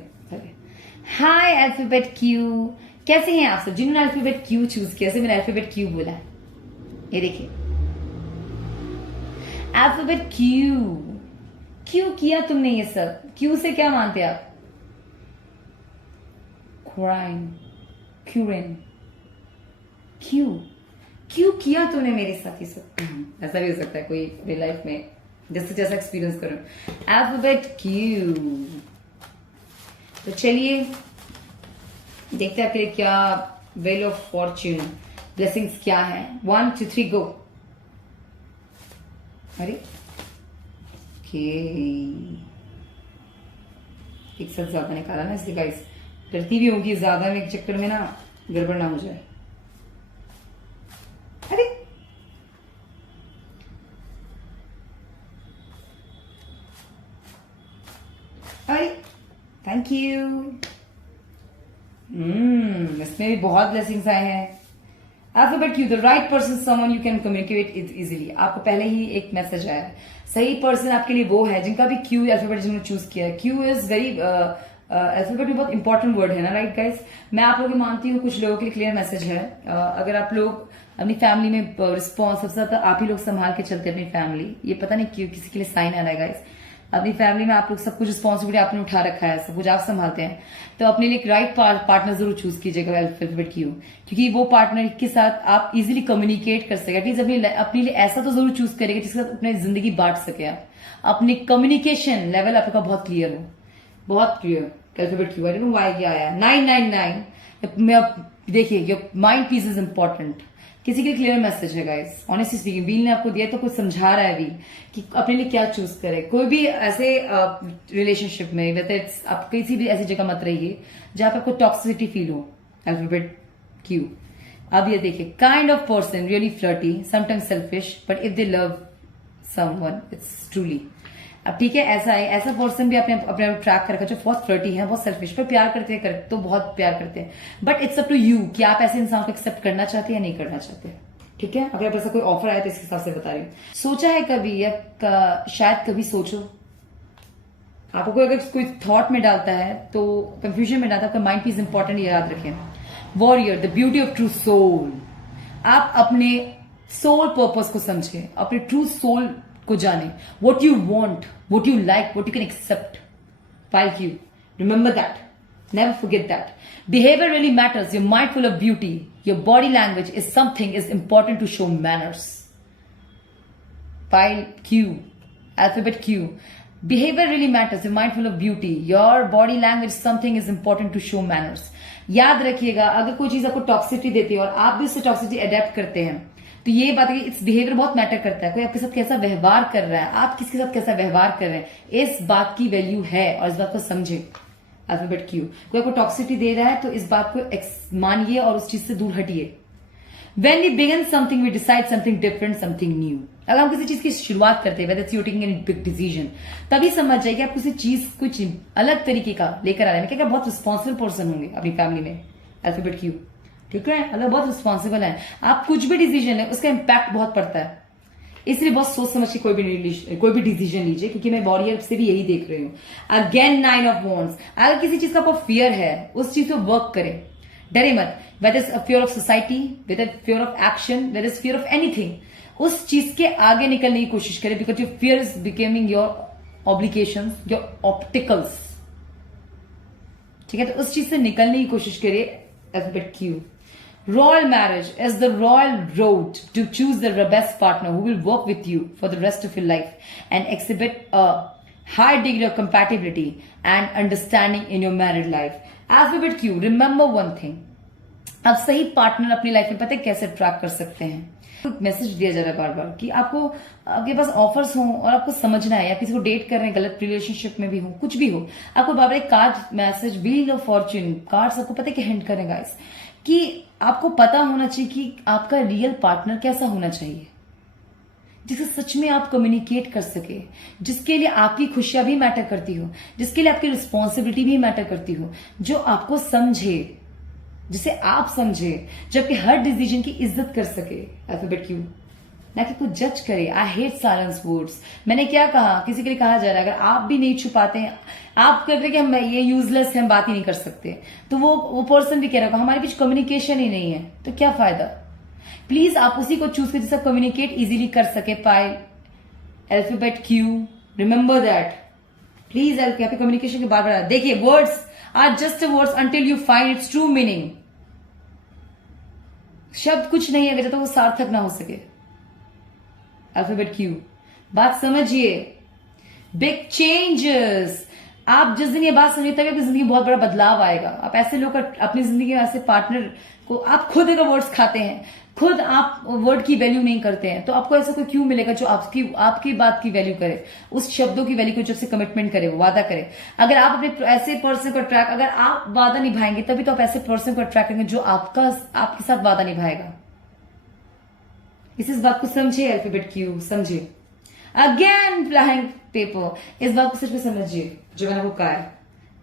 Hi alphabet Q. कैसे हैं आप सब जिन्होंने अल्फाबेट क्यू चूज किया? मैंने alphabet Q बोला है. ये देखिए अल्फाबेट क्यू. क्यों किया तुमने ये सब? क्यू से क्या मानते आप? क्यूरिन. क्यों किया तूने मेरे साथ ये सब? ऐसा भी हो सकता है कोई रियल लाइफ में जैसा एक्सपीरियंस करो. Alphabet Q. तो चलिए देखते हैं आपके लिए क्या व्हील ऑफ फॉर्च्यून ब्लेसिंग्स क्या है. 1 2 3 गो. अरे एक साथ ज्यादा निकाला ना, इसलिए गाइस डरती भी होगी ज्यादा में चक्कर में ना गड़बड़ ना हो जाए. अरे थैंक यू. इसमें भी बहुत ब्लेसिंग्स आए हैं. Alphabet Q. The right person someone you can communicate easily. आपको पहले ही एक मैसेज आया. सही पर्सन आपके लिए वो है जिनका भी क्यू अल्फाबेट जिन्होंने चूज किया. क्यू इज वेरी अल्फाबेट में बहुत इंपॉर्टेंट वर्ड है ना, राइट गाइस. मैं आप लोगों की मानती हूँ कुछ लोगों के लिए क्लियर मैसेज है. अगर आप लोग अपनी फैमिली में रिस्पॉन्स सबसे ज्यादा आप ही लोग संभाल के चलते अपनी फैमिली. ये पता नहीं क्यों किसी के लिए साइन आ रहा है गाइस. अपनी फैमिली में आप लोग सब कुछ रिस्पॉन्सिबिलिटी आपने उठा रखा है, सब कुछ आप संभालते हैं. तो अपने लिए एक राइट पार्टनर जरूर चूज कीजिएगा अल्फाबेट क्यू, क्योंकि वो पार्टनर के साथ आप इजीली कम्युनिकेट कर सके. एटलीस्ट अपने लिए ऐसा तो जरूर चूज करेगा जिसके साथ अपनी जिंदगी बांट सके. आप अपनी कम्युनिकेशन लेवल आपका बहुत क्लियर हो, बहुत clear. Alphabet Q. I don't know why ये आया. 999. देखिए your mind peace is important. किसी के क्लियर मैसेज है गाइस, ऑनेस्टली स्पीकिंग। व्हील ने आपको दिया तो कुछ समझा रहा है व्हील कि अपने लिए क्या चूज करे। कोई भी ऐसे रिलेशनशिप में वैसे आप किसी भी ऐसी जगह मत रहिए जहां पर आपको टॉक्सिसिटी फील हो। Alphabet Q. अब ये देखिए, kind of person really flirty, sometimes selfish, but if they love someone it's truly. अब ठीक है, ऐसा है, ऐसा पर्सन भी आपने अपने ट्रैक कर रखा जो बहुत फ्लर्टी है, बहुत सेल्फिश, पर प्यार करते हैं तो बहुत प्यार करते हैं। But it's up to you कि आप ऐसे इंसान को एक्सेप्ट करना चाहते हैं या नहीं करना चाहते। ठीक है, अगर ऐसा कोई ऑफर आया तो इस हिसाब से बता रही हूँ। सोचा है कभी या शायद कभी सोचो, आपको कोई अगर कोई थॉट में डालता है तो कंफ्यूजन में डालता है, आपका माइंड पीस इंपॉर्टेंट, ये याद रखें। Warrior, the beauty of true soul. आप अपने सोल पर्पस को समझे, अपने ट्रू सोल को जाने, what you want, what you like, what you can accept. File Q. Remember that. Never forget that. Behavior really matters. Your mind full of beauty. Your body language is something is important to show manners. File Q. Alphabet Q. Behavior really matters. Your mind full of beauty. Your body language something is important to show manners. याद रखिएगा, अगर कोई चीज आपको toxicity देती है और आप भी उससे टॉक्सिसिटी अडेप्ट करते हैं तो ये बात है कि इट्स बिहेवियर बहुत मैटर करता है। कोई आपके साथ कैसा व्यवहार कर रहा है, आप किसके साथ कैसा व्यवहार कर रहे हैं, इस बात की वैल्यू है और इस बात को समझे। Alphabet Q. कोई आपको टॉक्सिसिटी दे रहा है तो इस बात को मानिए और उस चीज से दूर हटिए। When we begin something, we decide something different, something new. अगर हम किसी चीज की शुरुआत करते हैं, whether you're taking any big decision, तभी समझ जाइए कि आप किसी चीज कुछ अलग तरीके का लेकर आ रहे हैं। क्या बहुत रिस्पॉन्सिबल पर्सन होंगे अपनी फैमिली में। Alphabet Q. ठीक है, अगर बहुत रिस्पॉन्सिबल है, आप कुछ भी डिसीजन है उसका इंपैक्ट बहुत पड़ता है, इसलिए बहुत सोच समझ के कोई भी डिसीजन लीजिए, क्योंकि मैं वॉरियर से भी यही देख रही हूँ। Again 9 of wands. अगर किसी चीज का आपको फियर है, उस चीज को वर्क करें, डरे मत। whether it's a fear of society, whether it's fear of action, whether it's fear of anything, उस चीज के आगे निकलने की कोशिश करें, because your fear is becoming your obligations, your obstacles. ठीक है, तो उस चीज से निकलने की कोशिश करिए। Alphabet Q. Royal marriage is the royal road to choose the best partner who will work with you for the rest of your life and exhibit a high degree of compatibility and understanding in your married life. Alphabet Q. Remember one thing. आप सही partner अपनी life में पता है कैसे track कर सकते हैं। मैसेज दिया जा रहा है बार बार कि आपके पास ऑफर्स हों और आपको समझना है, या किसी को डेट कर रहे हैं, गलत रिलेशनशिप में भी हो, कुछ भी हो, आपको बार बार एक card message, wheel of Fortune cards आपको पता है कि हिंट करें गाइस, कि आपको पता होना चाहिए कि आपका रियल पार्टनर कैसा होना चाहिए, जिससे सच में आप कम्युनिकेट कर सके, जिसके लिए आपकी खुशियां भी मैटर करती हो, जिसके लिए आपकी रिस्पॉन्सिबिलिटी भी मैटर करती हो, जो आपको समझे, जिसे आप समझे, जबकि हर डिसीजन की इज्जत कर सके। Alphabet Q. ना कि कुछ जज करे। I hate silence words. मैंने क्या कहा, किसी के लिए कहा जा रहा है, अगर आप भी नहीं छुपाते हैं, आप कहते हैं कि हम ये यूजलेस है, हम बात ही नहीं कर सकते, तो वो पर्सन भी कह रहा है हमारे बीच कम्युनिकेशन ही नहीं है, तो क्या फायदा। प्लीज आप उसी को चूज करिए जिससे कम्युनिकेट इजीली कर सके। पाई alphabet Q. Remember that please. यहाँ पे कम्युनिकेशन के बार बार देखिए, words are just words until you find its true meaning. शब्द कुछ नहीं है अगर जब तक वो सार्थक ना हो सके। Alphabet Q. बात समझिए। Big changes. आप जिस दिन ये बात समझिए तभी आपकी जिंदगी में बहुत बड़ा बदलाव आएगा। आप ऐसे लोग अपनी जिंदगी में ऐसे पार्टनर को, आप खुद अगर वर्ड्स खाते हैं, खुद आप वर्ड की वैल्यू नहीं करते हैं, तो आपको ऐसा कोई क्यों मिलेगा जो आपकी बात की वैल्यू करे, उस शब्दों की वैल्यू को, जब से कमिटमेंट करे, वो वादा करे। अगर आप अपने ऐसे पर्सन को अट्रैक्ट, अगर आप वादा निभाएंगे तभी तो आप ऐसे पर्सन को अट्रैक्ट करेंगे जो आपके साथ वादा निभाएगा। इस बात को समझिए। Alphabet Q. समझिए। Again flying paper. इस बात को सिर्फ समझिए जो मैंने आपको कहा है,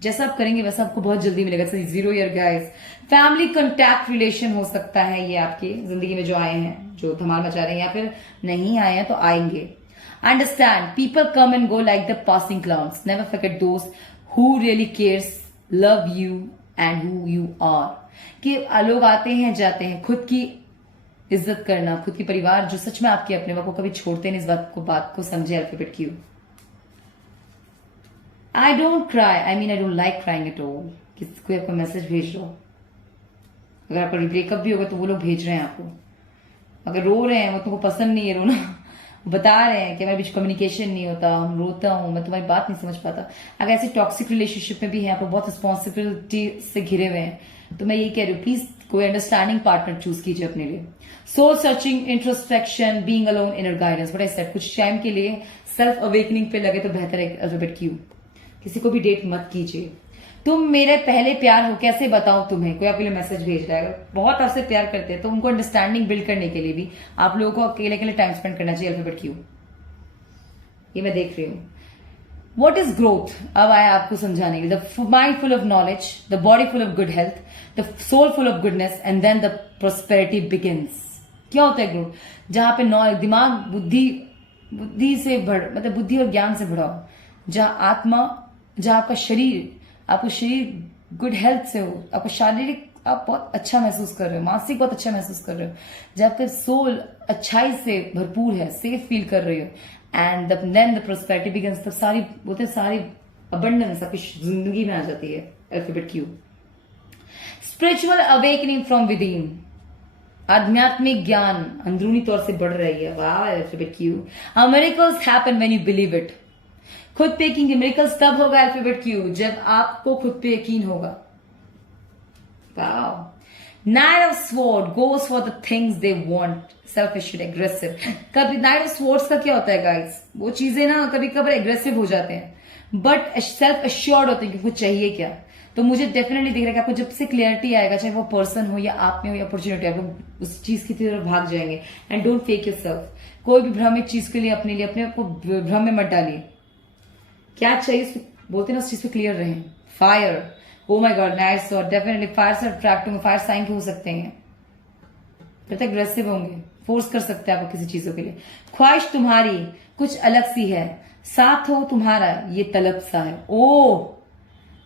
जैसा आप करेंगे वैसा आपको बहुत जल्दी मिलेगा। 0 year guys. Family contact relation हो सकता है ये आपकी जिंदगी में जो आए हैं, जो धमाल मचा रहे हैं, या फिर नहीं आए हैं तो आएंगे। Understand people come and go like the passing clouds. Never forget दोस्त who really cares, love you and who you are. कि लोग आते हैं जाते हैं, खुद की इज्जत करना, खुद की परिवार जो सच में आपके अपने, वो कभी छोड़ते नहीं। इस बात को समझे। Alphabet Q. I don't cry, I don't like crying at all. किसी को आपको मैसेज भेज रहा हो, अगर आपका ब्रेकअप भी होगा तो वो लोग भेज रहे हैं आपको, अगर रो रहे हैं वो तुमको पसंद नहीं है रोना, बता रहे हैं कि हमारे बीच कम्युनिकेशन नहीं होता, हम रोता हूं, मैं तुम्हारी बात नहीं समझ पाता। अगर ऐसे टॉक्सिक रिलेशनशिप में भी है, आप बहुत रिस्पॉन्सिबिलिटी से घिरे हुए हैं, तो मैं ये कह रही हूँ प्लीज कोई अंडरस्टैंडिंग पार्टनर चूज कीजिए अपने लिए। Soul searching, introspection, being alone, inner guidance, what I said, कुछ टाइम के लिए सेल्फ अवेकनिंग पे लगे तो बेहतर है अल्फाबेट क्यू। किसी को भी डेट मत कीजिए। तुम मेरे पहले प्यार हो, कैसे बताओ तुम्हें, कोई आपके लिए मैसेज भेज रहा है, बहुत आपसे प्यार करते हैं, तो उनको अंडरस्टैंडिंग बिल्ड करने के लिए भी आप लोगों को अकेले के लिए टाइम स्पेंड करना चाहिए। अल्फाबेट क्यू, ये मैं देख रही हूँ। What is growth? अब आया आपको समझाने के लिए। The mind full of knowledge, the body full of good health, the soul full of goodness, and then the prosperity begins. क्या होता है ग्रोथ? जहां पे नॉलेज, दिमाग, बुद्धि से मतलब बुद्धि और ज्ञान से भरा हो, जहां आत्मा, जहां आपका शरीर गुड हेल्थ से हो, आपका शारीरिक आप बहुत अच्छा महसूस कर रहे हो, मानसिक बहुत अच्छा महसूस कर रहे हो, जब आपका सोल अच्छाई से भरपूर है, सेफ फील कर रहे हो, and then the prosperity begins, तब सारी बोलते सारी अबंडेंस आपकी जिंदगी में आ जाती है। Alphabet Q, spiritual awakening from with in, आध्यात्मिक ज्ञान अंदरूनी तौर से बढ़ रही है। वाह, alphabet Q, miracles happen when you believe it. खुद पे यकीन के मिरेकल्स तब होगा अल्फाबेट क्यू जब आपको खुद पे यकीन होगा। वाह, night of sword goes for the things they want, selfish, aggressive. कभी नाइट ऑफ स्वॉर्ड्स का क्या होता है गाइस, वो चीजें ना कभी कभी एग्रेसिव हो जाते हैं बट सेल्फ एश्योर्ड होते हैं कि उनको चाहिए क्या। तो मुझे डेफिनेटली दिख रहा है कि आपको जब से क्लियरिटी आएगा, चाहे वो पर्सन हो या आप में हो या अपॉर्चुनिटी, आप लोग उस चीज की तरफ भाग जाएंगे। And don't fake yourself. कोई भी भ्रमित चीज के लिए अपने आप को भ्रम में मत डालिए। क्या चाहिए बोलते ना, उस चीज पे क्लियर रहें। Fire, O my God, nice, और डेफिनेटली फायर से अट्रैक्ट होंगे, फायर साइन के हो सकते हैं, फिर तक अग्रेसिव होंगे, फोर्स कर सकते हैं आपको किसी चीजों के लिए। ख्वाहिश तुम्हारी कुछ अलग सी है, साथ हो तुम्हारा ये तलब सा है। ओ,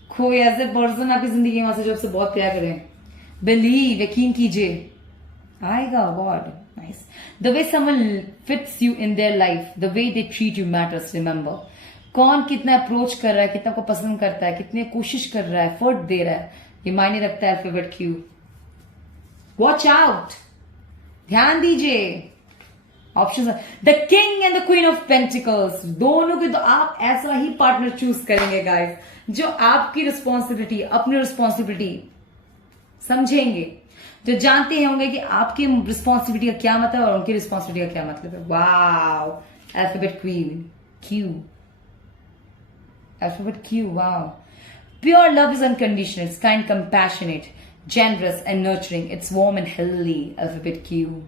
कोई ऐसे पर्सन आपकी जिंदगी में जो आपसे बहुत प्यार करें। बिलीव, यकीन कीजिए, आएगा। God, nice. The way someone fits you in their life, the way they treat you matters. Remember, कौन कितना अप्रोच कर रहा है, कितना को पसंद करता है, कितनी कोशिश कर रहा है, एफर्ट दे रहा है, ये मायने रखता है। अल्फाबेट क्यू, वॉच आउट, ध्यान दीजिए। Option, the king and the queen of pentacles, दोनों के तो आप ऐसा ही पार्टनर चूज करेंगे गाइस, जो आपकी रिस्पॉन्सिबिलिटी, अपनी रिस्पॉन्सिबिलिटी समझेंगे, जो जानते होंगे कि आपकी रिस्पॉन्सिबिलिटी का क्या मतलब है और उनकी रिस्पॉन्सिबिलिटी का क्या मतलब है। Wow, alphabet queen, Q, alphabet Q, wow. Pure love is unconditional, it's kind, compassionate, generous and nurturing, it's warm and healthy. Alphabet Q,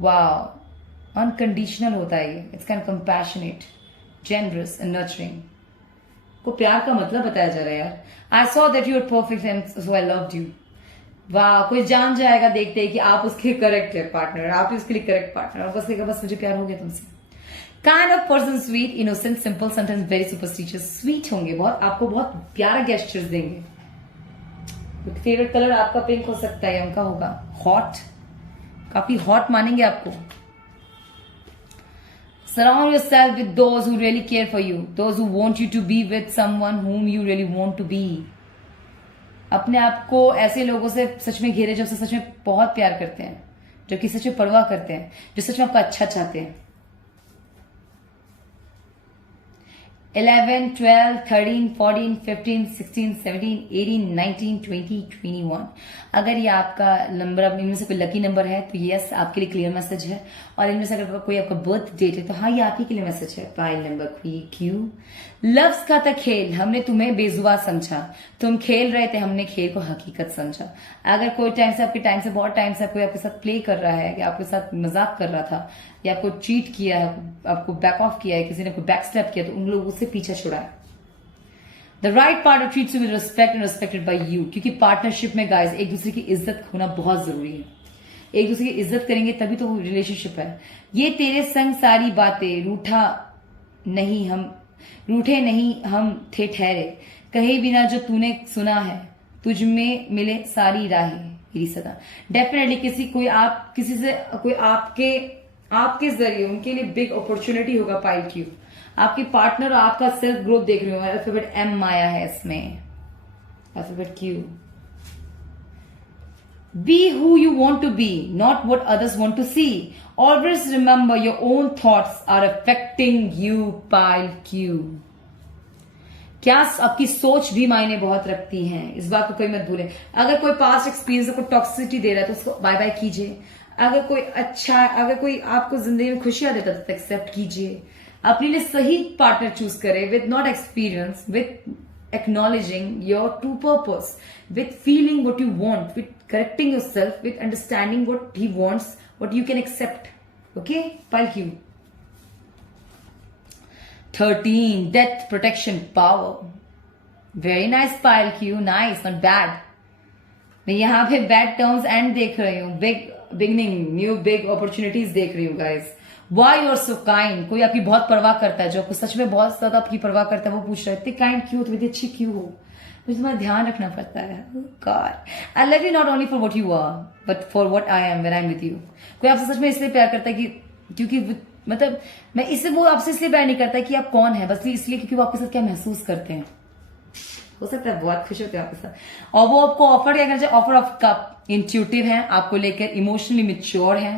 wow. Unconditional होता है ये, it's kind, compassionate, generous and nurturing. को प्यार का मतलब बताया जा रहा है यार। I saw that you were perfect and so I loved you. वाह, कोई जान जाएगा देखते हैं कि आप उसके करेक्ट है पार्टनर, आप उसके लिए करेक्ट पार्टनर, और बस मुझे प्यार हो गया तुमसे। Kind of person, sweet, innocent, simple, sometimes very superstitious. Sweet होंगे बहुत, आपको बहुत प्यारा gestures देंगे। फेवरेट कलर आपका पिंक हो सकता है, उनका होगा हॉट, काफी हॉट मानेंगे आपको। Surround yourself with those who really care for you, those who want you to be with someone whom you really want to be. अपने आप को ऐसे लोगों से सच में घेरे जो सच में बहुत प्यार करते हैं, जो कि सच में परवाह करते हैं, जो सच में आपका अच्छा चाहते हैं। 11, 12, 13, 14, 15, 16, 17, 18, 19, 20, 21। अगर ये आपका नंबर, इनमें से कोई लकी नंबर है तो यस, आपके लिए क्लियर मैसेज है। और इनमें से अगर कोई आपका बर्थ डेट है तो हाँ, ये आप ही के लिए मैसेज है। पाइल नंबर क्यू, लव्स का था खेल, हमने तुम्हें बेजुआ समझा, तुम खेल रहे थे, हमने खेल को हकीकत समझा। अगर कोई टाइम से बहुत टाइम से कोई आपके साथ प्ले कर रहा है, या आपके साथ मजाक कर रहा था, या आपको चीट किया है, आपको बैक ऑफ किया है, किसी ने कोई बैक स्टेप किया, तो उन लोगों से पीछा छुड़ाए। The right partner treats you with respect and respected by you, क्योंकि पार्टनरशिप में गाइस एक दूसरे की इज्जत होना बहुत जरूरी है। एक दूसरे की इज्जत करेंगे तभी तो वो रिलेशनशिप है। ये तेरे संग सारी बातें, रूठे नहीं हम थे ठहरे, कहे बिना जो तूने सुना है, तुझ में मिले सारी राहें मेरी सदा। डेफिनेटली किसी से कोई आपके जरिए उनके लिए बिग अपॉर्चुनिटी होगा। पाइल क्यू, आपके पार्टनर आपका सेल्फ ग्रोथ देख रहे हो। अल्फाबेट एम आया है इसमें। Alphabet Q, Be who you want to be, not what others want to see. Always remember your own thoughts are affecting you. Pile Q. क्या आपकी सोच भी मायने बहुत रखती है, इस बात को कोई मत भूलें। अगर कोई पास्ट एक्सपीरियंस को टॉक्सिसिटी दे रहा है तो उसको बाय बाय कीजिए। अगर कोई आपको जिंदगी में खुशियां देता है तो एक्सेप्ट कीजिए। अपने लिए सही पार्टनर चूज करें with not experience, with acknowledging your true purpose, with feeling what you want, with correcting yourself, with understanding what he wants, what you can accept. Okay, pile Q. 13, death protection power. Very nice pile Q, nice, not bad. मैं यहाँ पे bad terms and देख रही हूँ, big beginning, new big opportunities देख रही हूँ guys. Why you are so kind? कोई आपकी बहुत परवाह करता है, जो आपको सच में बहुत ज्यादा आपकी परवाह करता है, वो पूछ रहा है इतने काइंड क्यों हो, तुम इतनी अच्छी क्यों हो? मुझे तुम्हारा ध्यान रखना पड़ता है। God, I love you not only for what you are, but for what I am when I'm with you. कोई आपसे सच में इसलिए प्यार करता है कि क्योंकि मतलब मैं इससे वो आपसे इसलिए प्यार नहीं करता कि आप कौन है, बस इसलिए क्योंकि वो आपके साथ क्या महसूस करते हैं। हो सकता है बहुत खुश होते हैं आपके साथ, और वो आपको ऑफर क्या करना चाहिए, ऑफर ऑफ कप। इंट्यूटिव है, आपको लेकर इमोशनली मैच्योर है,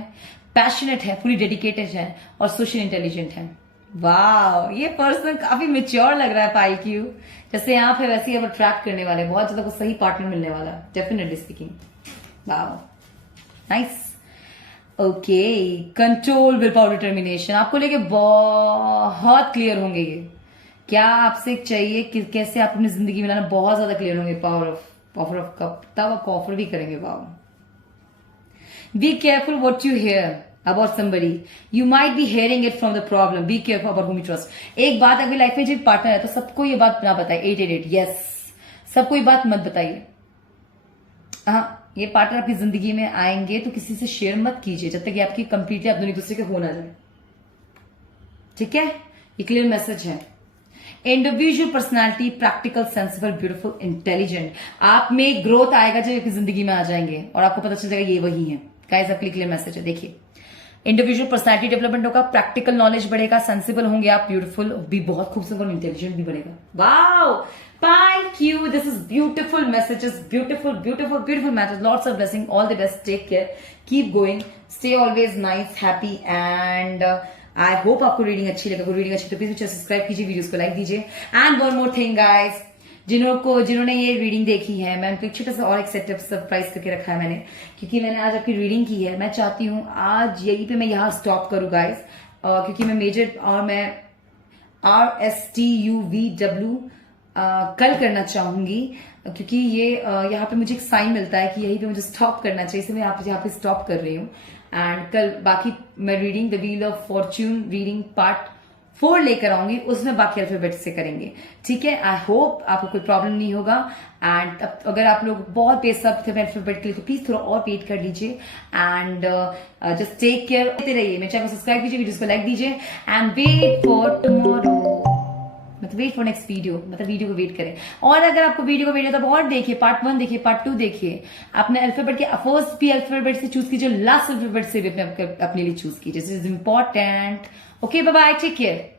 पैशनेट है, पूरी डेडिकेटेड है और सोशल इंटेलिजेंट है। वाह, ये पर्सन काफी मैच्योर लग रहा है पाइल क्यू। जैसे आप है वैसे ही अब अट्रैक्ट करने वाले, बहुत ज्यादा कुछ सही पार्टनर मिलने वाला, डेफिनेटली स्पीकिंग। वाह, nice. Okay, control, will power, determination, आपको लेके बहुत क्लियर होंगे ये क्या आपसे चाहिए, कि कैसे आप अपनी जिंदगी में लाना, बहुत ज्यादा क्लियर होंगे। पावर ऑफ कप, तब आपको ऑफर भी करेंगे। वाह। Be careful what you hear about somebody. You might be hearing it from the problem. Be careful about whom you trust. एक बात, अगर लाइफ में जो पार्टनर है तो सबको ये बात ना बताए। 888 यस, सबको ये बात मत बताइए। हाँ, ये पार्टनर आपकी जिंदगी में आएंगे तो किसी से शेयर मत कीजिए जब तक कि आपकी कंप्लीटली आप दोनों एक दूसरे के हो ना जाए। ठीक है, ये क्लियर मैसेज है। Individual personality, practical, sensible, beautiful, intelligent, आप में ग्रोथ आएगा जब आपकी जिंदगी में आ जाएंगे और आपको पता चल जाएगा ये वही है। गाइस, आपके लिए क्लियर मैसेज है। देखिए, इंडिविजुअल पर्सनैलिटी डेवलपमेंट होगा, प्रैक्टिकल नॉलेज बढ़ेगा, सेंसिबल होंगे आप, ब्यूटीफुल भी, बहुत खूबसूरत और इंटेलिजेंट भी बढ़ेगा। Wow, thank you, this is beautiful messages, beautiful beautiful beautiful message. Lots of blessing, all the best, take care, keep going, stay always nice, happy, and I hope आपको reading अच्छी लगे। Reading अच्छी तो please मुझे subscribe कीजिए, videos को like दीजिए। And one more thing guys, जिन्होंने ये रीडिंग देखी है, मैं उनको एक छोटा सा और एक सेटअप सरप्राइज करके रखा है मैंने, क्योंकि मैंने आज आपकी रीडिंग की है। मैं चाहती हूँ आज यहीं पे मैं यहाँ स्टॉप करूँ गाइस, क्योंकि मैं मेजर और मैं RSTUVW कल करना चाहूंगी, क्योंकि ये यहाँ पे मुझे एक साइन मिलता है कि यहीं पे मुझे स्टॉप करना चाहिए, इसलिए मैं यहाँ पे स्टॉप कर रही हूँ। एंड कल बाकी मैं reading the wheel of Fortune reading part 4 लेकर आऊंगी, उसमें बाकी अल्फाबेट से करेंगे। ठीक है, आई होप आपको कोई प्रॉब्लम नहीं होगा। एंड अगर आप लोग बहुत बेसब्र थे अल्फाबेट के लिए तो प्लीज थोड़ा और वेट कर लीजिए। एंड जस्ट टेक केयर, करते रहिए, मेरे चैनल को सब्सक्राइब कीजिए, वीडियोस को लाइक दीजिए, एंड वेट फॉर टुमारो, मतलब वेट फॉर नेक्स्ट वीडियो, मतलब वीडियो को वेट करें। और अगर आपको वीडियो को वेट है तो और देखिए, पार्ट 1 देखिए, पार्ट 2 देखिए। अपने अल्फाबेट के फर्स्ट भी अल्फाबेट से चूज कीजिए, लास्ट अल्फाबेट से भी अपने लिए चूज कीजिए। This is important. Okay, bye bye, take care.